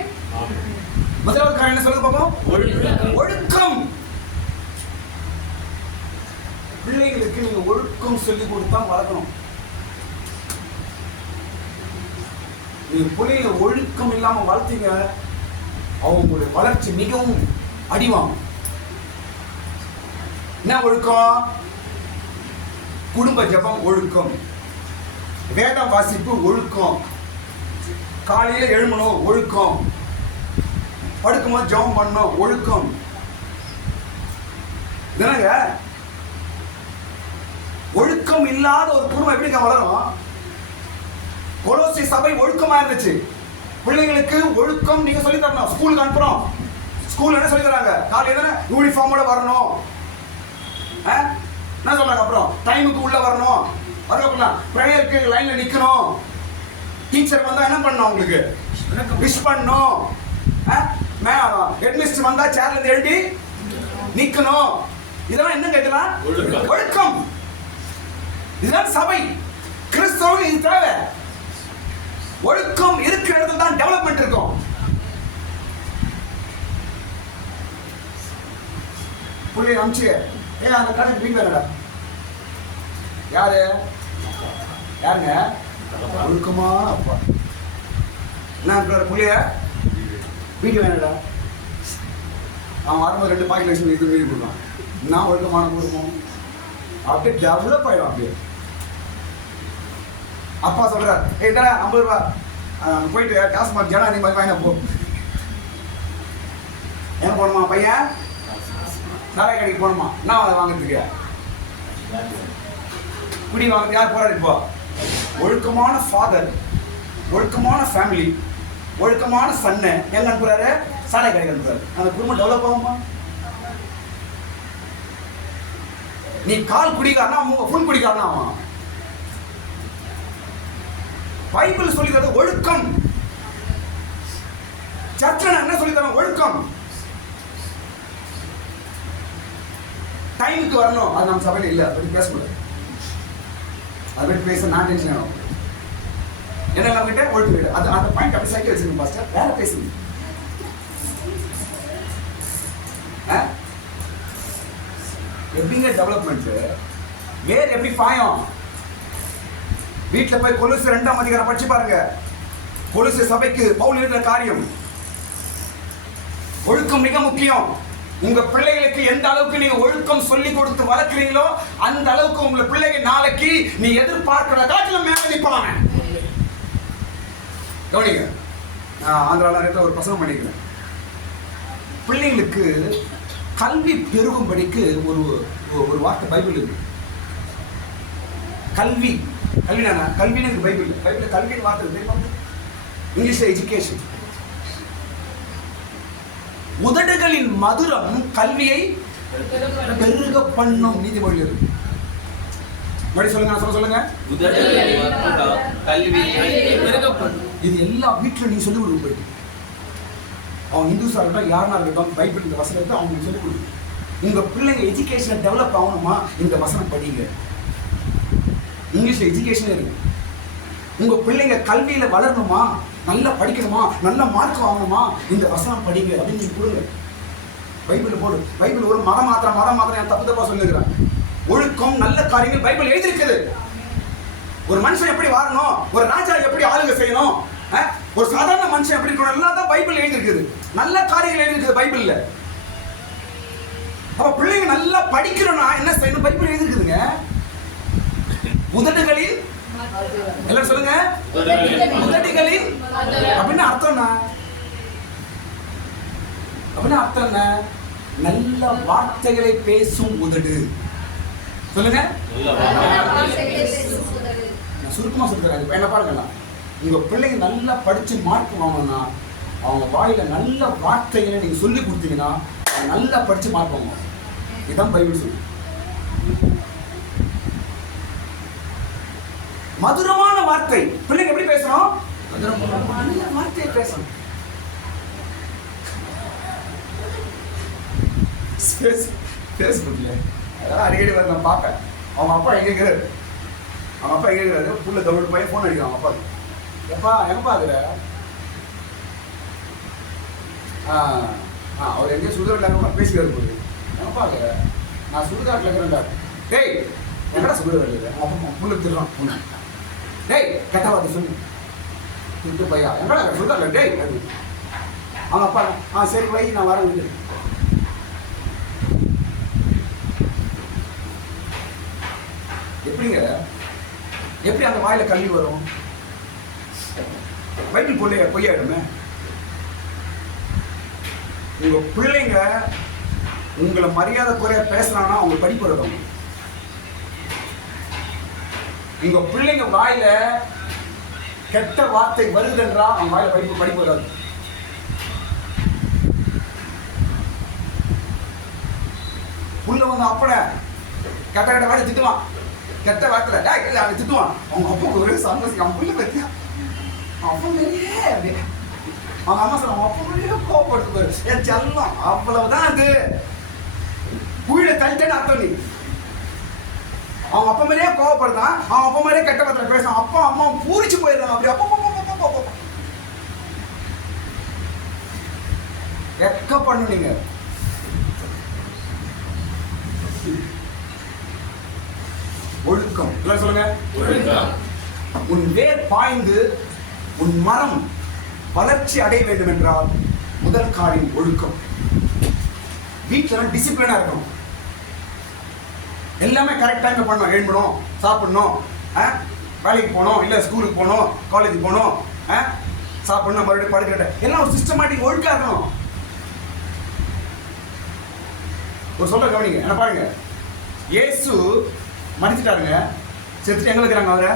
முதலாவது காரியம் என்ன சொல்லுங்க பாப்போம்? ஒழுக்கம். பிள்ளைகளுக்கு நீங்க ஒழுக்கம் சொல்லி கொடுத்தா வளர்க்கணும். நீங்க பிள்ளைங்க ஒழுக்கம் இல்லாம வளர்த்தீங்க, அவங்களுடைய வளர்ச்சி மிகவும் அடிவாங்க. என்ன ஒழுக்கம்? குடும்ப ஜெபம் ஒழுக்கம், வேதம் வாசிப்பு ஒழுக்கம், காலையில எழுமணும் ஒழுக்கம், படுக்கும்போது ஜெபம் பண்ணணும் ஒழுக்கம். என்னங்க ஒழுக்கம் இல்லாத ஒரு குடும்பம் எப்படிங்க வளரும்? கொலோசி சபை ஒழுக்கமா இருந்துச்சு. பிள்ளைங்களுக்கு ஒழுக்கம் நீங்க சொல்லி தரணும். ஸ்கூலுக்கு அனுப்புறோம், ஸ்கூல் என்ன சொல்லி தராங்க? காலையில யூனிஃபார்மோட வரணும். என்ன சொல்றாங்க? அப்புறம் டைமுக்கு உள்ள வரணும். அதுக்கப்புறம் பிரேயருக்கு லைன்ல நிக்கணும். டீச்சர் வந்தா என்ன பண்ணணும் உங்களுக்கு விஷ் பண்ணணும். ஹெட்மிஸ்டர் வந்தா சேர்ல இருந்து எழுதி நிக்கணும். இதெல்லாம் என்ன கேட்கலாம்? ஒழுக்கம். இதுதான் சபை. கிறிஸ்தவம் இது தேவை. ஒழுக்கம் இருக்கிற இடத்துல தான் டெவலப்மெண்ட் இருக்கும். புள்ளி அமிச்சு அந்த கடைக்கு வீங்க வேணடா. யாருங்க? ஒழுக்கமான அப்பா. என்ன புள்ளிய வீடு வேணடா. அவன் வரும்போது 2 பாக்கெட் வச்சு இது வீடு கொடுக்கலாம். நான் ஒழுக்கமான குடும்பம் அப்படியே டெவலப் ஆயிடும். அப்படியே அப்பா சொல்றார், ஏய் 50 ரூபா போயிட்டு டாஸ்மாக் ஜனாதி மாதிரி வாங்கினா போ. என்ன போகணுமா பையன்? சாராய கடைக்கு போகணுமா? நான் வாங்கிறதுக்கு குடி வாங்க யார் போறாரு? இப்போ ஒழுக்கமான ஃபாதர், ஒழுக்கமான ஃபேமிலி, ஒழுக்கமான சன்னு எங்க அனுப்புறாரு? சாராய கடைக்கு அனுப்புறாரு. அந்த குடும்பம் டெவலப் ஆகுமா? நீ கால் குடிக்காரனா ஃபுல் குடிக்காரனா ஆகும். பைபிள் சொல்லி தரது ஒழுக்கம். சர்ச்சில் என்ன சொல்லி தரோம்? ஒழுக்கம். டைமுக்கு வரணும். அது நம்ம சபையில் இல்லை. அப்படி பேசக்கூடாது. அதை பற்றி பேச நான் டென்ஷன் ஆகும். என்ன நம்ம கிட்ட ஒழுக்கம் வீடு அது அந்த பாயிண்ட் அப்படி சைக்கிள் வச்சுக்கணும். பாஸ்டர் வேற பேசுங்க. எப்படிங்க டெவலப்மெண்ட்? வேற எப்படி பாயம்? வீட்டுல போய் கொலுசு 2ஆம் அதிகாரம் படிச்சு பாருங்க. கொலுசு சபைக்கு பவுல் இருக்கிற காரியம். ஒழுக்கம் மிக முக்கியம். உங்க பிள்ளைகளுக்கு எந்த அளவுக்கு நீங்க ஒழுக்கம் சொல்லி கொடுத்து வளர்க்கிறீங்களோ அந்த அளவுக்கு உங்க பிள்ளைகள் நாளைக்கு நீ எதிர்பார்க்கிற காட்டிலும் மேல நிற்பாங்க. கவனிங்க, ஆந்திராவில் ஒரு பிரசவம் பண்ணிக்கிறேன். பிள்ளைங்களுக்கு கல்வி பெருகும்படிக்கு ஒரு வார்த்தை பைபிள் இருக்கு. கல்வி கல்வினா கல்வின்னு பைபிள் கல்வின்னு வார்த்தை தெரியுமா? இங்கிலீஷ்ல எஜுகேஷன். உதடுகளின் மதுரம் கல்வியை பெருக பண்ணும். நீதிமொழி இருக்கு. மறுபடி சொல்லுங்க, சொல்லுங்க. இது எல்லா வீட்டிலும் நீ சொல்லிக் கொடுக்க போயிட்டு அவன் இந்துஸா இருக்கட்டும் யாருனா இருக்கட்டும் பைபிள் இந்த வசனத்தை அவங்களுக்கு சொல்லிக் கொடுக்கும். உங்க பிள்ளைங்க எஜுகேஷன் டெவலப் ஆகணுமா? இந்த வசனம் படிங்க. இங்கிலீஷ்ல எஜுகேஷன் இருக்கு. உங்க பிள்ளைங்க கல்வியில வளரணுமா, நல்லா படிக்கணுமா, நல்ல மார்க் வாங்கணுமா, இந்த வசனம் படிங்க அப்படின்னு நீங்க கொடுங்க. பைபிள் போடு. பைபிள் ஒரு மதம் மாத்திரம் என் தப்பு சொல்லிருக்கிறேன். ஒழுக்கம் நல்ல காரியங்கள் பைபிள் எழுதிருக்குது. ஒரு மனுஷன் எப்படி வாழணும், ஒரு ராஜா எப்படி ஆளுங்க செய்யணும், ஒரு சாதாரண மனுஷன் எப்படி இருக்கணும், எல்லாம் தான் பைபிள் எழுதிருக்குது. நல்ல காரியங்கள் எழுதிருக்குது பைபிள்ல. அப்ப பிள்ளைங்க நல்லா படிக்கணும்னா என்ன செய்யணும்? பைபிள் எழுதிருக்குதுங்க. உதடுகளில் எல்லாரும் சொல்லுங்க. உதடுகளில் அப்படின்னு அர்த்தம் என்ன? நல்ல வார்த்தைகளை பேசும் உதடு. சொல்லுங்க. நான் சுருக்கமா சொல்றேன். என்ன பாருங்க, உங்க பிள்ளைங்க நல்லா படிச்சு மார்க் வாங்கணும்னா அவங்க வாயில நல்ல வார்த்தைகளை நீங்க சொல்லி கொடுத்தீங்கன்னா நல்லா படிச்சு மார்க் வாங்குவாங்க. இதுதான் பைபிள் சொல்லு. மதுரமான வார்த்தை. பிள்ளைங்க எப்படி பேசணும்? நல்ல வார்த்தையை பேசணும். பேஸ்புக்ல அடிக்கடி வந்து நான் பார்ப்பேன். அவங்க அப்பா எங்க இருக்கிறாரு? புள்ள தமிழ் பையன் போன் அடிக்கிறான் அவங்க அப்பாவுக்கு. எப்பா எங்கப்பா இருக்கிற? அவர் எங்கேயும் சுடுகாட்டில் பேசிக்கிறாரு போது. எங்கப்பா இருக்கிற? நான் சுடுகாட்டில் இருக்கிறேன்டா. டேய் என்னடா சுடுகாட்டில் இருக்கிற? அப்பா புள்ள திருறான் பொண்ணு. டேய் கெட்டவாதி சொல்லு திட்டு பையா எங்கடா சுடுகாட்டில்? டேய் அது அவங்க அப்பா சரி வை நான் வரேன். எப்படிங்க? எப்படி அந்த வாயில கல்வி வரும்? பைபிள் பொய்யாயிடுமே. உங்க பிள்ளைங்க உங்களை மரியாதை குறைய பேசுறாங்கன்னா அவங்க படிப்பு வரணும். உங்க பிள்ளைங்க வாயில கெட்ட வார்த்தை வருதுன்றா அவங்க வாயில படிப்பு வராது. புள்ள வந்து அப்பட கெட்ட வார்த்தை திட்டுவான். கெட்ட வார்த்தை திட்டுவான். அவங்க அப்பா ஒரே சந்தோஷம். அவன் புள்ள பத்தியா அவன் வெளியே அப்படியே அவங்க அம்மா சொல்லுவாங்க அப்ப வெளியே கோவப்படுத்து என் செல்லம் அவ்வளவுதான் அது குயில தள்ளிட்டேன்னு அர்த்தம் நீ அவங்க அப்பா மேலேயே கோவப்படுதான் அவன் அப்பா மேலேயே கெட்ட வார்த்தை பேசுறான் அப்பா அம்மா பூரிச்சு போயிடுறாங்க அப்படி அப்பா எக்க பண்ணுனீங்க ஒழுக்கம் எல்லாம் சொல்லுங்க உன் வேர் பாய்ந்து உன் மரம் வளர்ச்சி அடைய வேண்டும் என்றால் முதல் காரியம் ஒழுக்கம். வீட்டுல டிசிப்ளினா இருக்கணும். எல்லாமே கரெக்ட் டைம்ல பண்ணணும். எழும்பணும், சாப்பிடணும், வேலைக்கு போகணும், இல்ல ஸ்கூலுக்கு போகணும், காலேஜ் போகணும், சாப்பிடணும், மறுபடியும் படுக்கிற எல்லாம் ஒரு சிஸ்டமேட்டிக் ஒழுக்கா இருக்கணும். ஒரு சொல்ற கவனிங்க, என்ன பாருங்க, இயேசு மடிச்சிட்டாருங்க, செத்துட்டு எங்க வைக்கிறாங்க அவரை?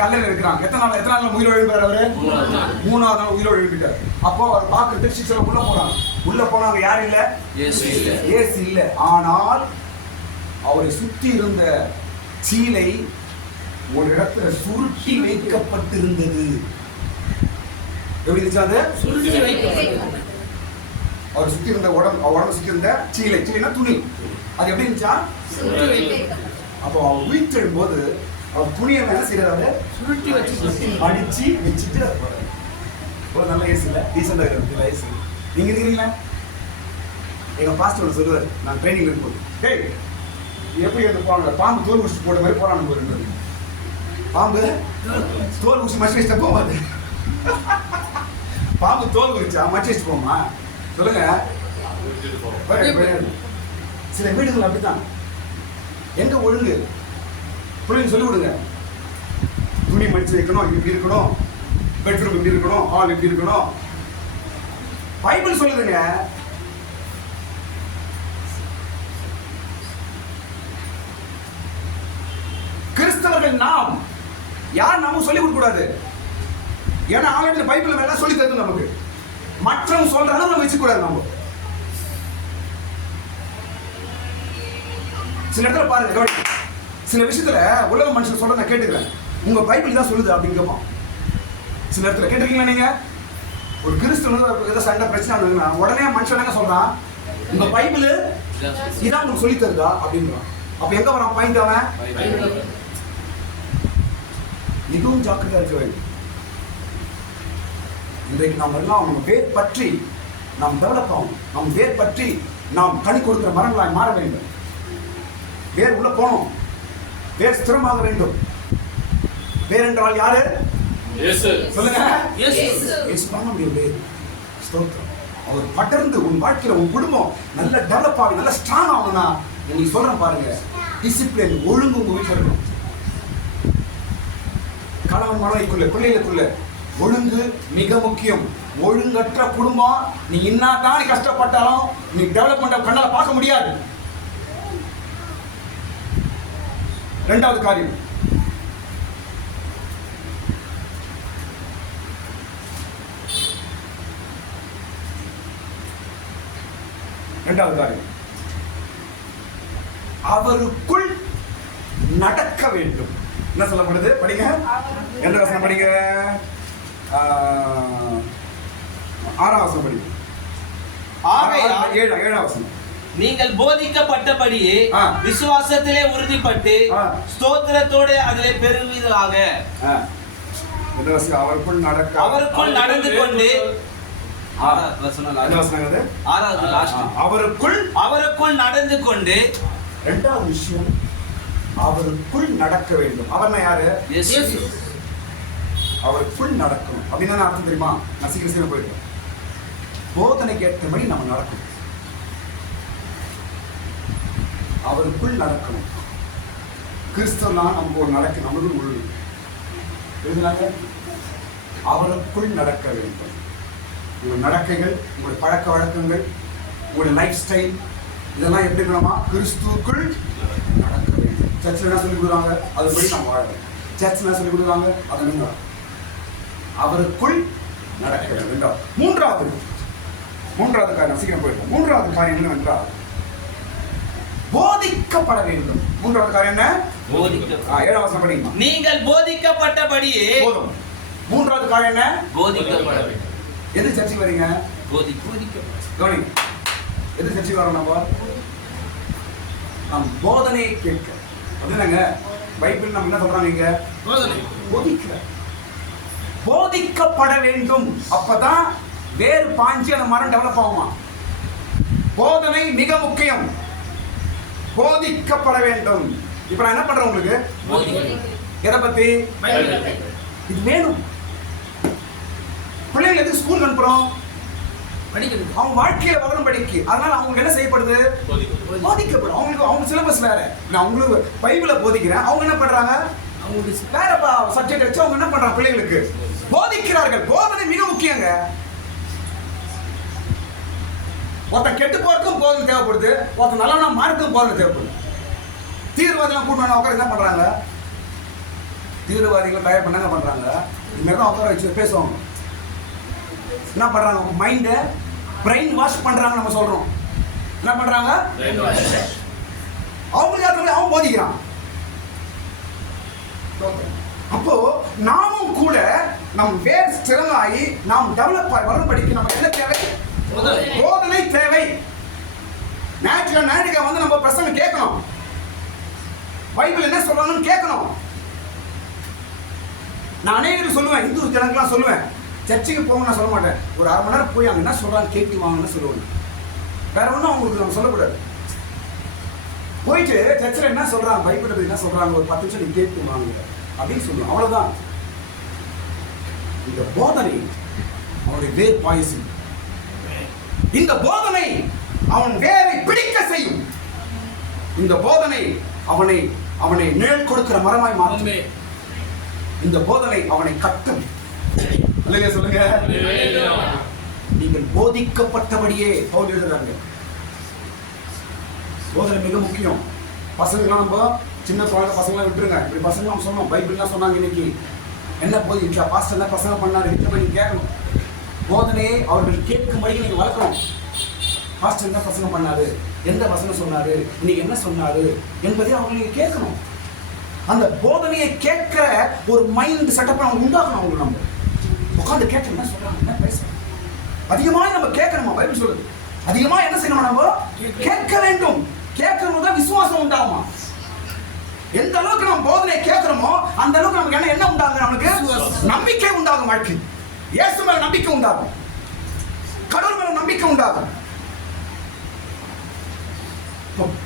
கல்லறையில் இருக்கிறாங்க. எத்தனை நாள் உயிரோடு எழுப்பாரு அவரு? 3ஆவது நாள் உயிரோடு எழுப்பிட்டாரு. அப்போ அவர் பார்க்கறதுக்கு சிக்ஸில் உள்ள போனாங்க. யாரும் இல்ல, இயேசு இல்ல. ஆனால் அவரை சுற்றி இருந்த சீலை ஒரு இடத்துல சுருட்டி வைக்கப்பட்டிருந்தது. எப்படி இருந்துச்சு அது? அவர் சுற்றி இருந்த உடம்பு சுற்றி இருந்த சீலைனா துணி, அது எப்படி இருந்துச்சா? அப்போ அவர் உயிர்த்தெழும் போது அவர் துணியை என்ன செய்யறாரு? சுருட்டி வச்சு அடிச்சு வச்சுட்டு ஒரு நல்ல ஏசு இல்லை, டீசெண்டாக இருக்கிற ஏசு. நீங்க இருக்கிறீங்களா? எங்க பாஸ்டர் சொல்லுவார், நான் ட்ரைனிங் இருக்கும்போது, டேய் எப்படி எடுத்து போறாங்க, பாம்பு தோல் ஊசி போட்ட மாதிரி போறாங்க போறது. பாம்பு தோல் ஊசி மச்சி வச்சுட்டா போவாது. பாம்பு தோல் ஊறிச்சா மச்சி வச்சுட்டு போமா? சொல்லுங்க. சில வீடுகள் அப்படித்தான். எங்க ஒழுங்கு பிள்ளைங்க சொல்லி விடுங்க. துணி மடிச்சு வைக்கணும், இப்படி இருக்கணும், பெட்ரூம் இப்படி இருக்கணும், ஹால் இப்படி இருக்கணும். பைபிள் சொல்லுதுங்க. கிறிஸ்தவர்கள் நாம் யார் நாமும் சொல்லிக் கொடுக்க கூடாது. ஏன்னா ஆல்ரெடி பைபிள் மேல சொல்லி தருது நமக்கு. மற்றவங்க சொல்றாங்க நம்ம வச்சுக்க கூடாது. நம்ம சில இடத்துல பாருங்க, சில விஷயத்துல உலக மனுஷன் சொல்ற நான் கேட்டுக்கிறேன், உங்க பைபிள் தான் சொல்லுது அப்படின்னு கேட்பான். சில இடத்துல கேட்டிருக்கீங்களா நீங்க? ஒரு கிறிஸ்தவனுக்கு ஏதோ சண்டை பிரச்சனை உடனே மனுஷன் என்ன சொல்றான், உங்க பைபிள் இதான் உங்களுக்கு சொல்லி தருதா அப்படின்றான். அப்ப எங்க வரான் பாயிண்ட்? அவன் இதுவும் ஜாக்கிரதையா இருக்க வேண்டும். இன்றைக்கு நாம் எல்லாம் நம்ம வேர் பற்றி நாம் டெவலப் ஆகும். நம் வேர் பற்றி நாம் கனி கொடுக்கிற மரங்களாய் மாற வேண்டும். வேர் உள்ள போனோம், வேர் ஸ்திரமாக வேண்டும். வேர் என்றால் யாரு? சொல்லுங்க. அவர் படர்ந்து உன் வாழ்க்கையில உன் குடும்பம் நல்ல டெவலப் ஆகி நல்ல ஸ்ட்ராங் ஆகும்னா, நீங்க சொல்றேன் பாருங்க, டிசிப்ளின் ஒழுங்கு உங்க வீட்டில் இருக்கணும். கணவன் மனைவிக்குள்ள பிள்ளைகளுக்குள்ள ஒழுங்கு மிக முக்கியம். ஒழுங்கற்ற குடும்பம் நீ இன்னாதான் கஷ்டப்பட்டாலும் நீ டெவலப்மெண்ட் கண்ணால பார்க்க முடியாது. இரண்டாவது காரியம், அவருக்குள் நடக்க வேண்டும். என்ன சொல்லப்படுது? படிங்க. எந்த வசனம் படிங்க? 6ஆம் வசனம் படிங்க. 7ஆம் வசனம். நீங்கள் போதிக்கப்பட்டபடியே விசுவாசத்திலே உறுதிப்பட்டு ஸ்தோத்திரத்தோடு அதிலே பெருமிதமாக அவருக்குள் நடந்து கொண்டு அவருக்குள் நடந்து கொண்டு. இரண்டாவது விஷயம், அவருக்குள் நடக்க வேண்டும். அவர்னா யாரு? அவருக்குள் நடக்கணும் அப்படின்னா அர்த்தம் தெரியுமா? நான் சீக்கிரம் போயிட்டேன். போதனைக்கு ஏற்றபடி நம்ம நடக்கணும். அவருக்குள் நடக்கணும். கிறிஸ்தவனால் நமக்கு ஒரு நடக்க நம்மளும் ஒழுங்கு எழுதுனாங்க. அவருக்குள் நடக்க வேண்டும். உங்கள் நடக்கைகள், உங்களுடைய பழக்க வழக்கங்கள், உங்களுடைய லைஃப் ஸ்டைல் இதெல்லாம் எப்படி இருக்கணுமா? கிறிஸ்துவுக்குள் நடக்க வேண்டும். சர்ச்சில் என்ன சொல்லிக் கொடுக்குறாங்க அதுபடி நம்ம வாழணும். சர்ச் என்ன சொல்லிக் கொடுக்குறாங்க அது நீங்க அவருக்குள் நடக்க வேண்டும். மூன்றாவது காரியம் சீக்கிரம் போயிருக்கோம். மூன்றாவது காரியம் என்னவென்றால் போதிக்கப்பட வேண்டும். மூன்றாவது காரியம் என்ன? 7ஆம் வசனம் படிங்க. நீங்கள் போதிக்கப்பட்டபடியே. போதும். மூன்றாவது காரியம் என்ன? போதிக்கப்பட வேண்டும். எது சர்ச்சைக்கு வரீங்க? கவனி, எது சர்ச்சைக்கு வரோம்? நாம் போதனையை கேட்க அப்படின்னாங்க. பைபிள் நம்ம என்ன சொல்றாங்க? இங்க போதிக்கப்பட வேண்டும். அப்பதான் வேறு பாஞ்சு அந்த மரம் டெவலப் ஆகுமா. போதனை மிக முக்கியம். போதிக்கப்பட வேண்டும். இப்ப நான் என்ன பண்றேன் உங்களுக்கு? எதை பத்தி? இது வேணும். பிள்ளைகள் எதுக்கு ஸ்கூல் அனுப்புறோம்? அவங்க வாழ்க்கையில வளரும் படிக்கு. அதனால அவங்க என்ன செய்யப்படுது? போதிக்கப்படும். அவங்க சிலபஸ் வேற. நான் உங்களுக்கு பைபிளை போதிக்கிறேன். அவங்க என்ன பண்றாங்க? அவங்களுக்கு வேற சப்ஜெக்ட் வச்சு அவங்க என்ன பண்றாங்க? பிள்ளைகளுக்கு போதிக்கிறார்கள். போதனை மிக முக்கியங்க. ஒருத்தன் கெட்டு போறதுக்கும் போதனை தேவைப்படுது. ஒருத்தன் நல்லவனா மார்க்கும் போதனை தேவைப்படுது. தீவிரவாதிகள் கூட்டணும் உட்கார என்ன பண்றாங்க? தீவிரவாதிகளை தயார் பண்ண என்ன பண்றாங்க? இனிமேல் உட்கார வச்சு பேசுவாங்க. என்ன பண்றாங்க? மைண்ட பிரெயின் வாஷ் பண்றாங்க. நம்ம சொல்றோம் என்ன பண்றாங்க? அவங்களுக்கு அவன் போதிக்கிறான். அப்போ நாமும் கூட நம் வேர் ஸ்ட்ராங்காகி நாம் டெவலப் வரும் படிக்க நம்ம என்ன தேவை? போதனை தேவை. ஞாயிற்றுக்கிழமை வந்து நம்ம பிரசங்கம் கேட்கணும். பைபிள் என்ன சொல்றாங்கன்னு கேட்கணும். நான் அநேகருக்கு சொல்லுவேன், இந்து ஜனங்களாம் சொல்லுவேன், சர்ச்சுக்கு போங்க நான் சொல்ல மாட்டேன். ஒரு அரை மணி நேரம் போய் அங்கே என்ன சொல்றாங்க கேட்டு வாங்கன்னு சொல்லுவேன். வேற ஒன்றும் அவங்களுக்கு நம்ம சொல்லக்கூடாது. போயிட்டு சர்ச்சில் என்ன சொல்றாங்க, பைபிள் என்ன சொல்றாங்க, ஒரு 10 நிமிஷம் நீ கேட்டு வாங்க அப்படின்னு சொல்லுவோம். அவ்வளவுதான். இந்த போதனை அவனுடைய வேர் பாயசு. இந்த போதனை அவன் வேரை பிடிக்க செய்யும். இந்த போதனை அவனை அவனை நிழல் கொடுக்கிற மரமாய் மாற்றும். இந்த போதனை அவனை கட்டும். சொல்லுங்க, நீங்கள் போதிக்கப்பட்டபடியே பவுல் எழுதுறாங்க. போதனை மிக முக்கியம். பசங்களாம் நம்ம சின்ன குழந்தை பசங்களாம் விட்டுருங்க. இப்படி பசங்க நம்ம சொன்னோம், பைபிள்லாம் சொன்னாங்க. இன்னைக்கு என்ன போதிச்சா பாஸ்டர் என்ன பசங்க பண்ணாரு நீங்க கேட்கணும். போதனையை அவர்கள் கேட்கும்படி நீங்க வளர்க்கணும். பாஸ்டர் என்ன பசங்க பண்ணாரு, எந்த வசனம் சொன்னாரு, இன்னைக்கு என்ன சொன்னாரு என்பதை அவங்க நீங்க கேட்கணும். அந்த போதனையை கேட்கிற ஒரு மைண்ட் செட்டப் அவங்க உண்டாகணும். அவங்க நம்ம உட்காந்து கேட்க என்ன சொல்றாங்க, என்ன பேசுறாங்க, அதிகமா நம்ம கேட்கணுமா? பைபிள் சொல்லுது அதிகமா என்ன செய்யணும்? நம்ம கேட்க வேண்டும். கேட்கணும் தான் விசுவாசம் உண்டாகுமா? எந்த அளவுக்கு நம்ம போதனையை கேட்கிறோமோ அந்த அளவுக்கு நமக்கு என்ன உண்டாகும்? நமக்கு நம்பிக்கை உண்டாகும். வாழ்க்கை இயேசு மேல நம்பிக்கை உண்டாகும். கடவுள் மேல நம்பிக்கை உண்டாகும்.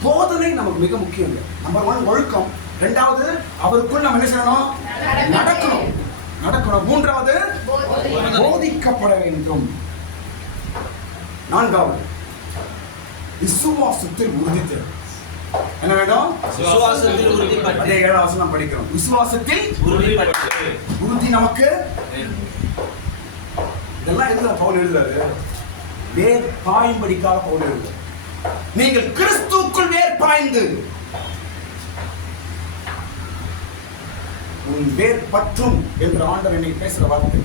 போதனை நமக்கு மிக முக்கியம். நம்பர் 1 ஒழுக்கம். 2வது அவருக்குள் நம்ம என்ன செய்யணும்? நடக்கணும். நடக்கணும். 3வது போதிக்கப்பட வேண்டும். 4வது விசுவாசத்தில் உறுதி. என்ன வேண்டும்? விசுவாசத்தில் உறுதிப்பட்டு. அதே 7ஆம் வசனம் படிக்கிறோம். விசுவாசத்தில் உறுதி நமக்கு. இதெல்லாம் எழுதுற பவுல் எழுதுறாரு. வேர் பாயும்படிக்காக பவுல் எழுதுறாரு. நீங்கள் கிறிஸ்துவுக்குள் வேர் பாய்ந்து உன் வேர் பற்றும் என்று ஆண்டவர் என்னை பேசுற வார்த்தை.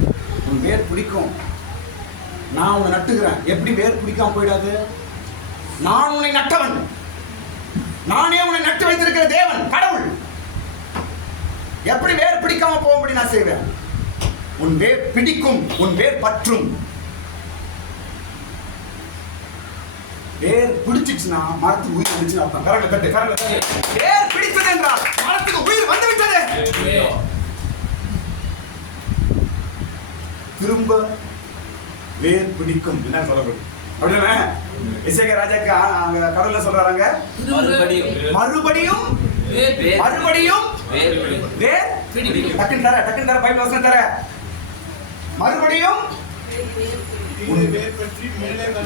உன் வேர் பிடிக்கும். நான் உன்னை நட்டுகிறேன். எப்படி வேர் பிடிக்காம போயிடாது? நான் உன்னை நட்டவன். நானே உன்னை நட்டு வைத்திருக்கிற தேவன் கடவுள். எப்படி வேர் பிடிக்காம போகும்படி நான் செய்வேன்? உன் வேர் பிடிக்கும், உன் வேர் பற்றும். வேர் பிடிச்சிச்சுன்னா மரத்துக்கு உயிர் வந்துச்சுன்னு அர்த்தம். கரங்களை தட்டு, கரங்களை தட்டு. வேர் பிடித்தது என்றால் மரத்துக்கு உயிர் வந்து விட்டது. திரும்ப வேர் பிடிக்கும் என்ன சொல்லப்படுது? அப்படின்னா இசைக்க ராஜாக்கு அங்க கடவுள்ல சொல்றாங்க, மறுபடியும் மறுபடியும் வேர் பிடிக்கும். டக்குன்னு தர பைபிள் வசனம் தர. மறுபடியும்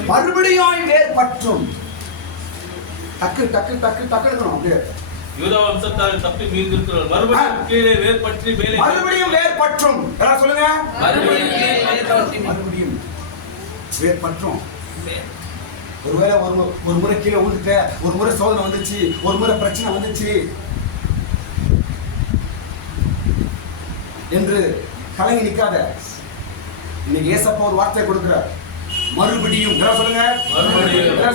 மறுபடியும் வேர் பற்றும். டக்கு டக்கு டக்கு டக்கு எடுக்கணும். அப்படியே யூதா வம்சத்தார் தப்பி மீந்திருக்கிறார். மறுபடியும் கீழே வேர் பற்றி மேலே. மறுபடியும் வேர் பற்றும். எல்லாரும் சொல்லுங்க. மறுபடியும் வேர் பற்றும். ஒருவேளை ஒரு முறை கீழே விழுந்துட்ட, ஒரு முறை சோதனை வந்துச்சு, ஒரு முறை பிரச்சனை வந்துச்சு என்று கலங்கி நிற்காத. இன்னைக்கு ஏசப்பா ஒரு வார்த்தை கொடுக்கிறார். மறுபடியும் சொல்லுங்க,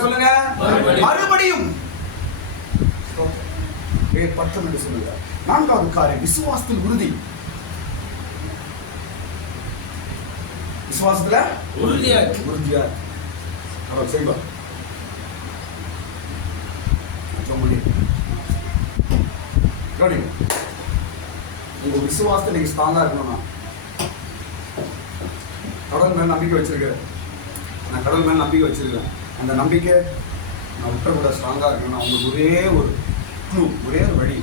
சொல்லுங்க, மறுபடியும் பற்றும் என்று சொல்லுங்க. 4வது காரியம் விசுவாசத்தில் உறுதி. விசுவாசத்துல உறுதியா உறுதியா செய்வா உங்க விசுவாசத்தை நீங்க ஸ்ட்ராங்கா இருக்கணும்னா கடவுள் மேல நம்பிக்கை வச்சிருக்கிறேன். நான் கடவுள் மேல நம்பிக்கை வச்சிருக்கேன். அந்த நம்பிக்கை நான் விட்ட கூட ஸ்ட்ராங்கா இருக்கணும்னா உங்களுக்கு ஒரே ஒரு க்ளூ, ஒரே ஒரு வழி.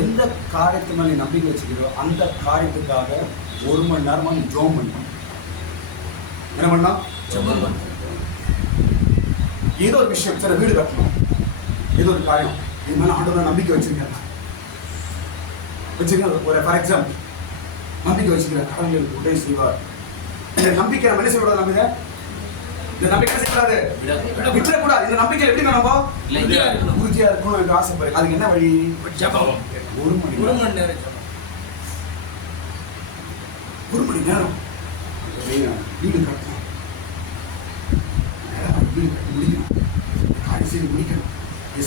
எந்த காரியத்து மேல நீ நம்பிக்கை வச்சுக்கிறோ அந்த காரியத்துக்காக 1 மணி நேரமா நீ ஜோம் பண்ணணும். என்ன பண்ணா? ஏதோ ஒரு விஷயம், சில வீடு கட்டணும், ஏதோ ஒரு காரியம், இது மேல ஆண்டவரை நம்பிக்கை வச்சிருக்கேன். ஒரு ஃபார் எக்ஸாம்பிள் நம்பிக்கை வச்சுக்கிறேன், கடவுள் உதவி செய்வார். நம்பிக்கை நம்ம என்ன செய்யக்கூடாது? நம்பிக்கை இந்த நம்பிக்கை செய்யக்கூடாது, விட்டுறக்கூடாது. இந்த நம்பிக்கை எப்படி நம்ம உறுதியா இருக்கணும் என்று ஆசைப்படுறேன். அதுக்கு என்ன வழி? ஜெபம். 1 மணி நேரம். 1 மணி நேரம் வீடு கட்டணும், வீடு கட்டி முடிக்கணும், காரியம் செய்து முடிக்கணும்.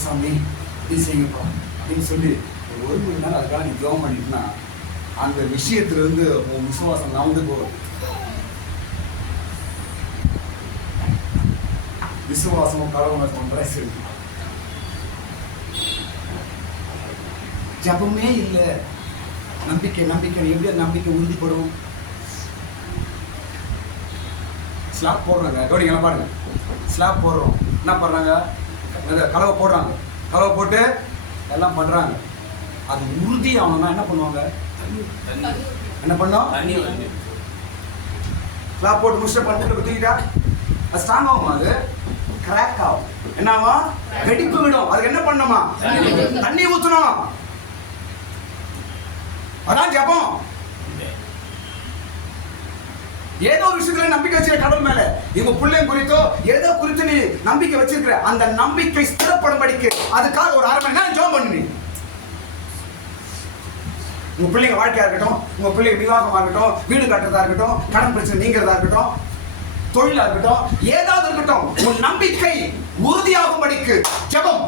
சாமி இது செய்யுங்கப்பா அப்படின்னு சொல்லி 1 மணி நேரம் அதுக்காக நீ ஜெபம் பண்ணிட்டுனா அந்த விஷயத்திலிருந்து உன் விசுவாசம் நவுந்து போகும். விசுவாசமும் கடவுளும் ஒன்றாய் சேர்ந்து ஜபமே இல்லை. நம்பிக்கை நம்பிக்கை எப்படி நம்பிக்கை உறுதிப்படும்? ஸ்லாப் போடுறாங்க, கவனிங்க பாருங்க. ஸ்லாப் போடுறோம், என்ன பண்ணுறாங்க? கலவை போடுறாங்க, கலவை போட்டு எல்லாம் பண்ணுறாங்க. அது உறுதி ஆகணும்னா என்ன பண்ணுவாங்க? என்ன பண்ணோம்? ஸ்லாப் போட்டு முடிச்சுட்டு பண்ணிட்டு தூக்கிட்டா அது ஸ்ட்ராங் ஆகும், அது கிராக் ஆகும். என்னவா? வெடிப்பு விடும். அதுக்கு என்ன பண்ணணுமா? தண்ணி ஊற்றணும். அதான் ஜெபம். ஏதோ ஒரு விஷயத்துல நம்பிக்கை வச்சிருக்க கடவுள் மேல, இவங்க பிள்ளைங்க குறித்தோ ஏதோ குறித்து நீ நம்பிக்கை வச்சிருக்கிற, அந்த நம்பிக்கை ஸ்திரப்படும்படிக்கு அதுக்காக ஒரு 1/2 மணி நேரம் ஜெபம் பண்ணு. உங்க பிள்ளைங்க வாழ்க்கையா இருக்கட்டும், உங்க பிள்ளைங்க விவாகமா இருக்கட்டும், வீடு கட்டுறதா இருக்கட்டும், கடன் பிரச்சனை நீங்கிறதா இருக்கட்டும், தொழிலா இருக்கட்டும், ஏதாவது இருக்கட்டும், உன் நம்பிக்கை உறுதியாகும்படிக்கு ஜெபம்.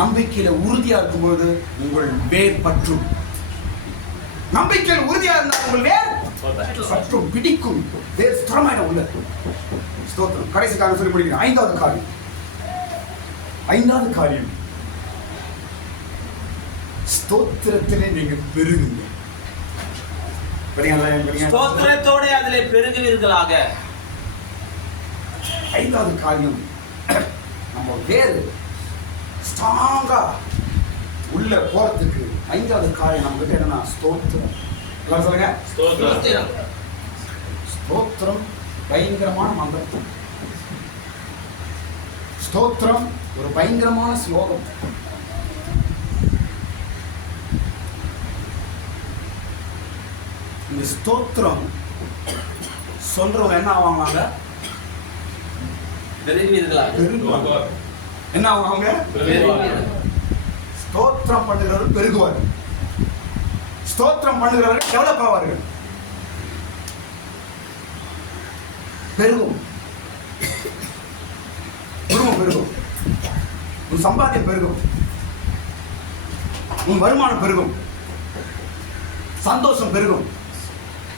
நம்பிக்கையில உறுதியா இருக்கும்போது உங்கள் வேர் பற்றும். நம்பிக்கையில் உறுதியா இருந்தால் உங்கள் வேர் பற்றும், பிடிக்கும், வேர் ஸ்திரமாயிடும் உள்ள. ஸ்தோத்திரம். கடைசி காரியம் சொல்லி முடிக்கிறேன். 5வது காரியம் ஸ்தோத்திரத்திலே நீங்க பெருகுங்க. ஸ்தோத்திரத்தோட அதிலே பெருகுவீர்களாக. 5வது காரியம் நம்ம வேறு ஸ்ட்ராங்கா உள்ள போறதுக்கு 5வது காரியம் நம்ம கிட்ட என்னன்னா ஸ்தோத்திரம். எல்லாரும் சொல்லுங்க. ஸ்தோத்திரம் பயங்கரமான மந்திரம். ஸ்தோத்திரம் ஒரு பயங்கரமான ஸ்லோகம். இந்த ஸ்தோத்திரம் சொல்றவங்க என்ன ஆவாங்க? பெருகுவீர்களாக. என்ன ஆவாங்க? ஸ்தோத்திரம் பண்ணுகிறவர் பெருகுவார். ஸ்தோத்திரம் பண்ணுகிறவர் டெவலப் ஆவார்கள். பெருகும், குடும்பம் பெருகும், உன் சம்பாத்தியம் பெருகும், உன் வருமானம் பெருகும், சந்தோஷம் பெருகும்,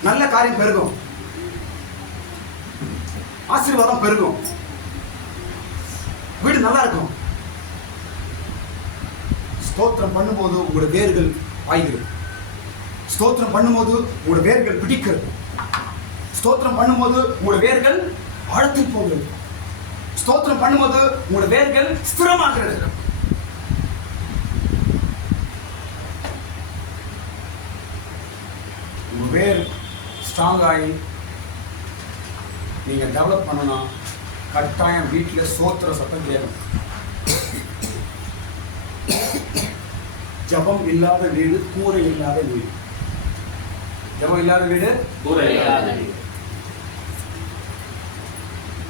நல்ல காரியம் பெருகும், ஆசீர்வாதம் பெருகும், வீடு நல்லா இருக்கும். ஸ்தோத்திரம் பண்ணும்போது உங்களோட வேர்கள் பாய்கிறது. ஸ்தோத்திரம் பண்ணும்போது உங்களோட வேர்கள் பிடிக்கிறது. ஸ்தோத்திரம் பண்ணும்போது உங்களோட வேர்கள் ஆழத்தில் போகிறது. ஸ்தோத்திரம் பண்ணும்போது உங்களோட வேர்கள் ஸ்திரமாகிறது. உங்க வேர் ஸ்ட்ராங் ஆகி நீங்க டெவலப் பண்ணணும். கட்டாயம் வீட்டில் ஸ்தோத்திர சத்தம் கேட்கணும். ஜபம் இல்லாத வீடு கூரை இல்லாத வீடு. ஜபம் இல்லாத வீடு கூரை இல்லாத வீடு.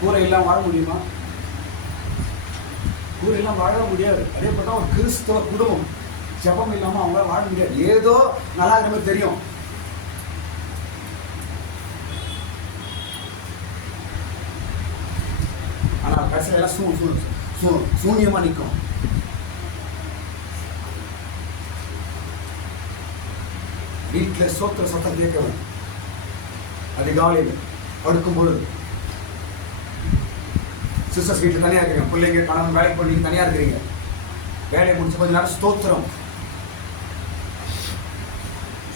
கூரை இல்லாம வாழ முடியுமா? கூரை இல்லாம வாழ முடியாது. அதே போல ஒரு கிறிஸ்தவ குடும்பம் ஜபம் இல்லாம அவங்களால வாழ முடியாது. ஏதோ நல்லா இருக்கிற மாதிரி தெரியும். ஆனா கடைசியில எல்லாம் சூன்யமா நிற்கும். வீட்டில் சோத்திர சத்தம் கேட்க வேண்டும். அதிகாலையில் படுக்கும் பொழுது சிஸ்டர்ஸ் வீட்டில் தனியாக இருக்கிறீங்க, பிள்ளைங்க கணவன் வேலைக்கு பண்ணி தனியாக இருக்கிறீங்க, வேலையை முடிச்சு கொஞ்ச நேரம் ஸ்தோத்திரம்,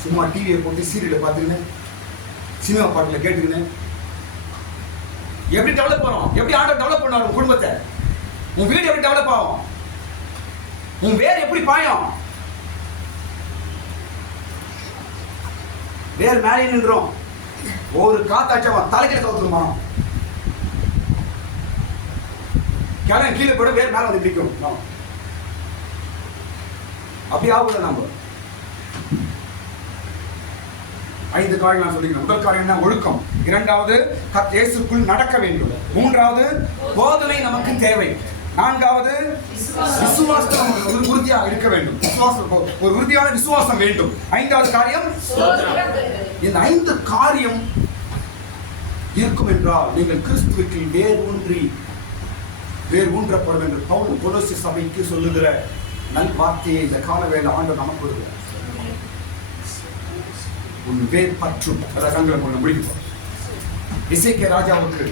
சும்மா டிவியை போட்டு சீரியலை பார்த்துக்கின்னு சினிமா பாட்டில் கேட்டுக்கின்னு எப்படி டெவலப் பண்ணுவோம்? எப்படி ஆர்டர் டெவலப் பண்ணுவார் உன் குடும்பத்தை? உன் வீடு எப்படி டெவலப் ஆகும்? உன் வேர் எப்படி பாயும்? வேர் மேலே நின்றோம், ஒரு காத்தாச்சவன் தலைக்கிற கவுத்துருமா, கிளம்பி கீழே போட வேர் மேலே வந்து பிடிக்கும். அப்படி ஆகுது. நம்ம 5 காரியம் நான் சொல்லிக்கிறேன். முதல் காரியம் என்ன? ஒழுக்கம். இரண்டாவது, இயேசுக்குள் நடக்க வேண்டும். மூன்றாவது, போதனை நமக்கு தேவை. நான்காவது, விசுவாசம் உறுதியாக இருக்க வேண்டும். ஒரு உறுதியான விசுவாசம் வேண்டும். 5வது காரியம், இந்த 5 காரியம் இருக்கும் என்றால் நீங்கள் கிறிஸ்துவுக்கு வேர் ஊன்றப்படும் என்று பவுல் கொலோசி சபைக்கு சொல்லுகிற நல்வார்த்தையை இந்த காலவேளை ஆண்டு நமக்கு வருகிறார். உன் வேர் பற்றும். அதை கண்களை முடிக்கும். இசைக்கிய ராஜாவுக்கு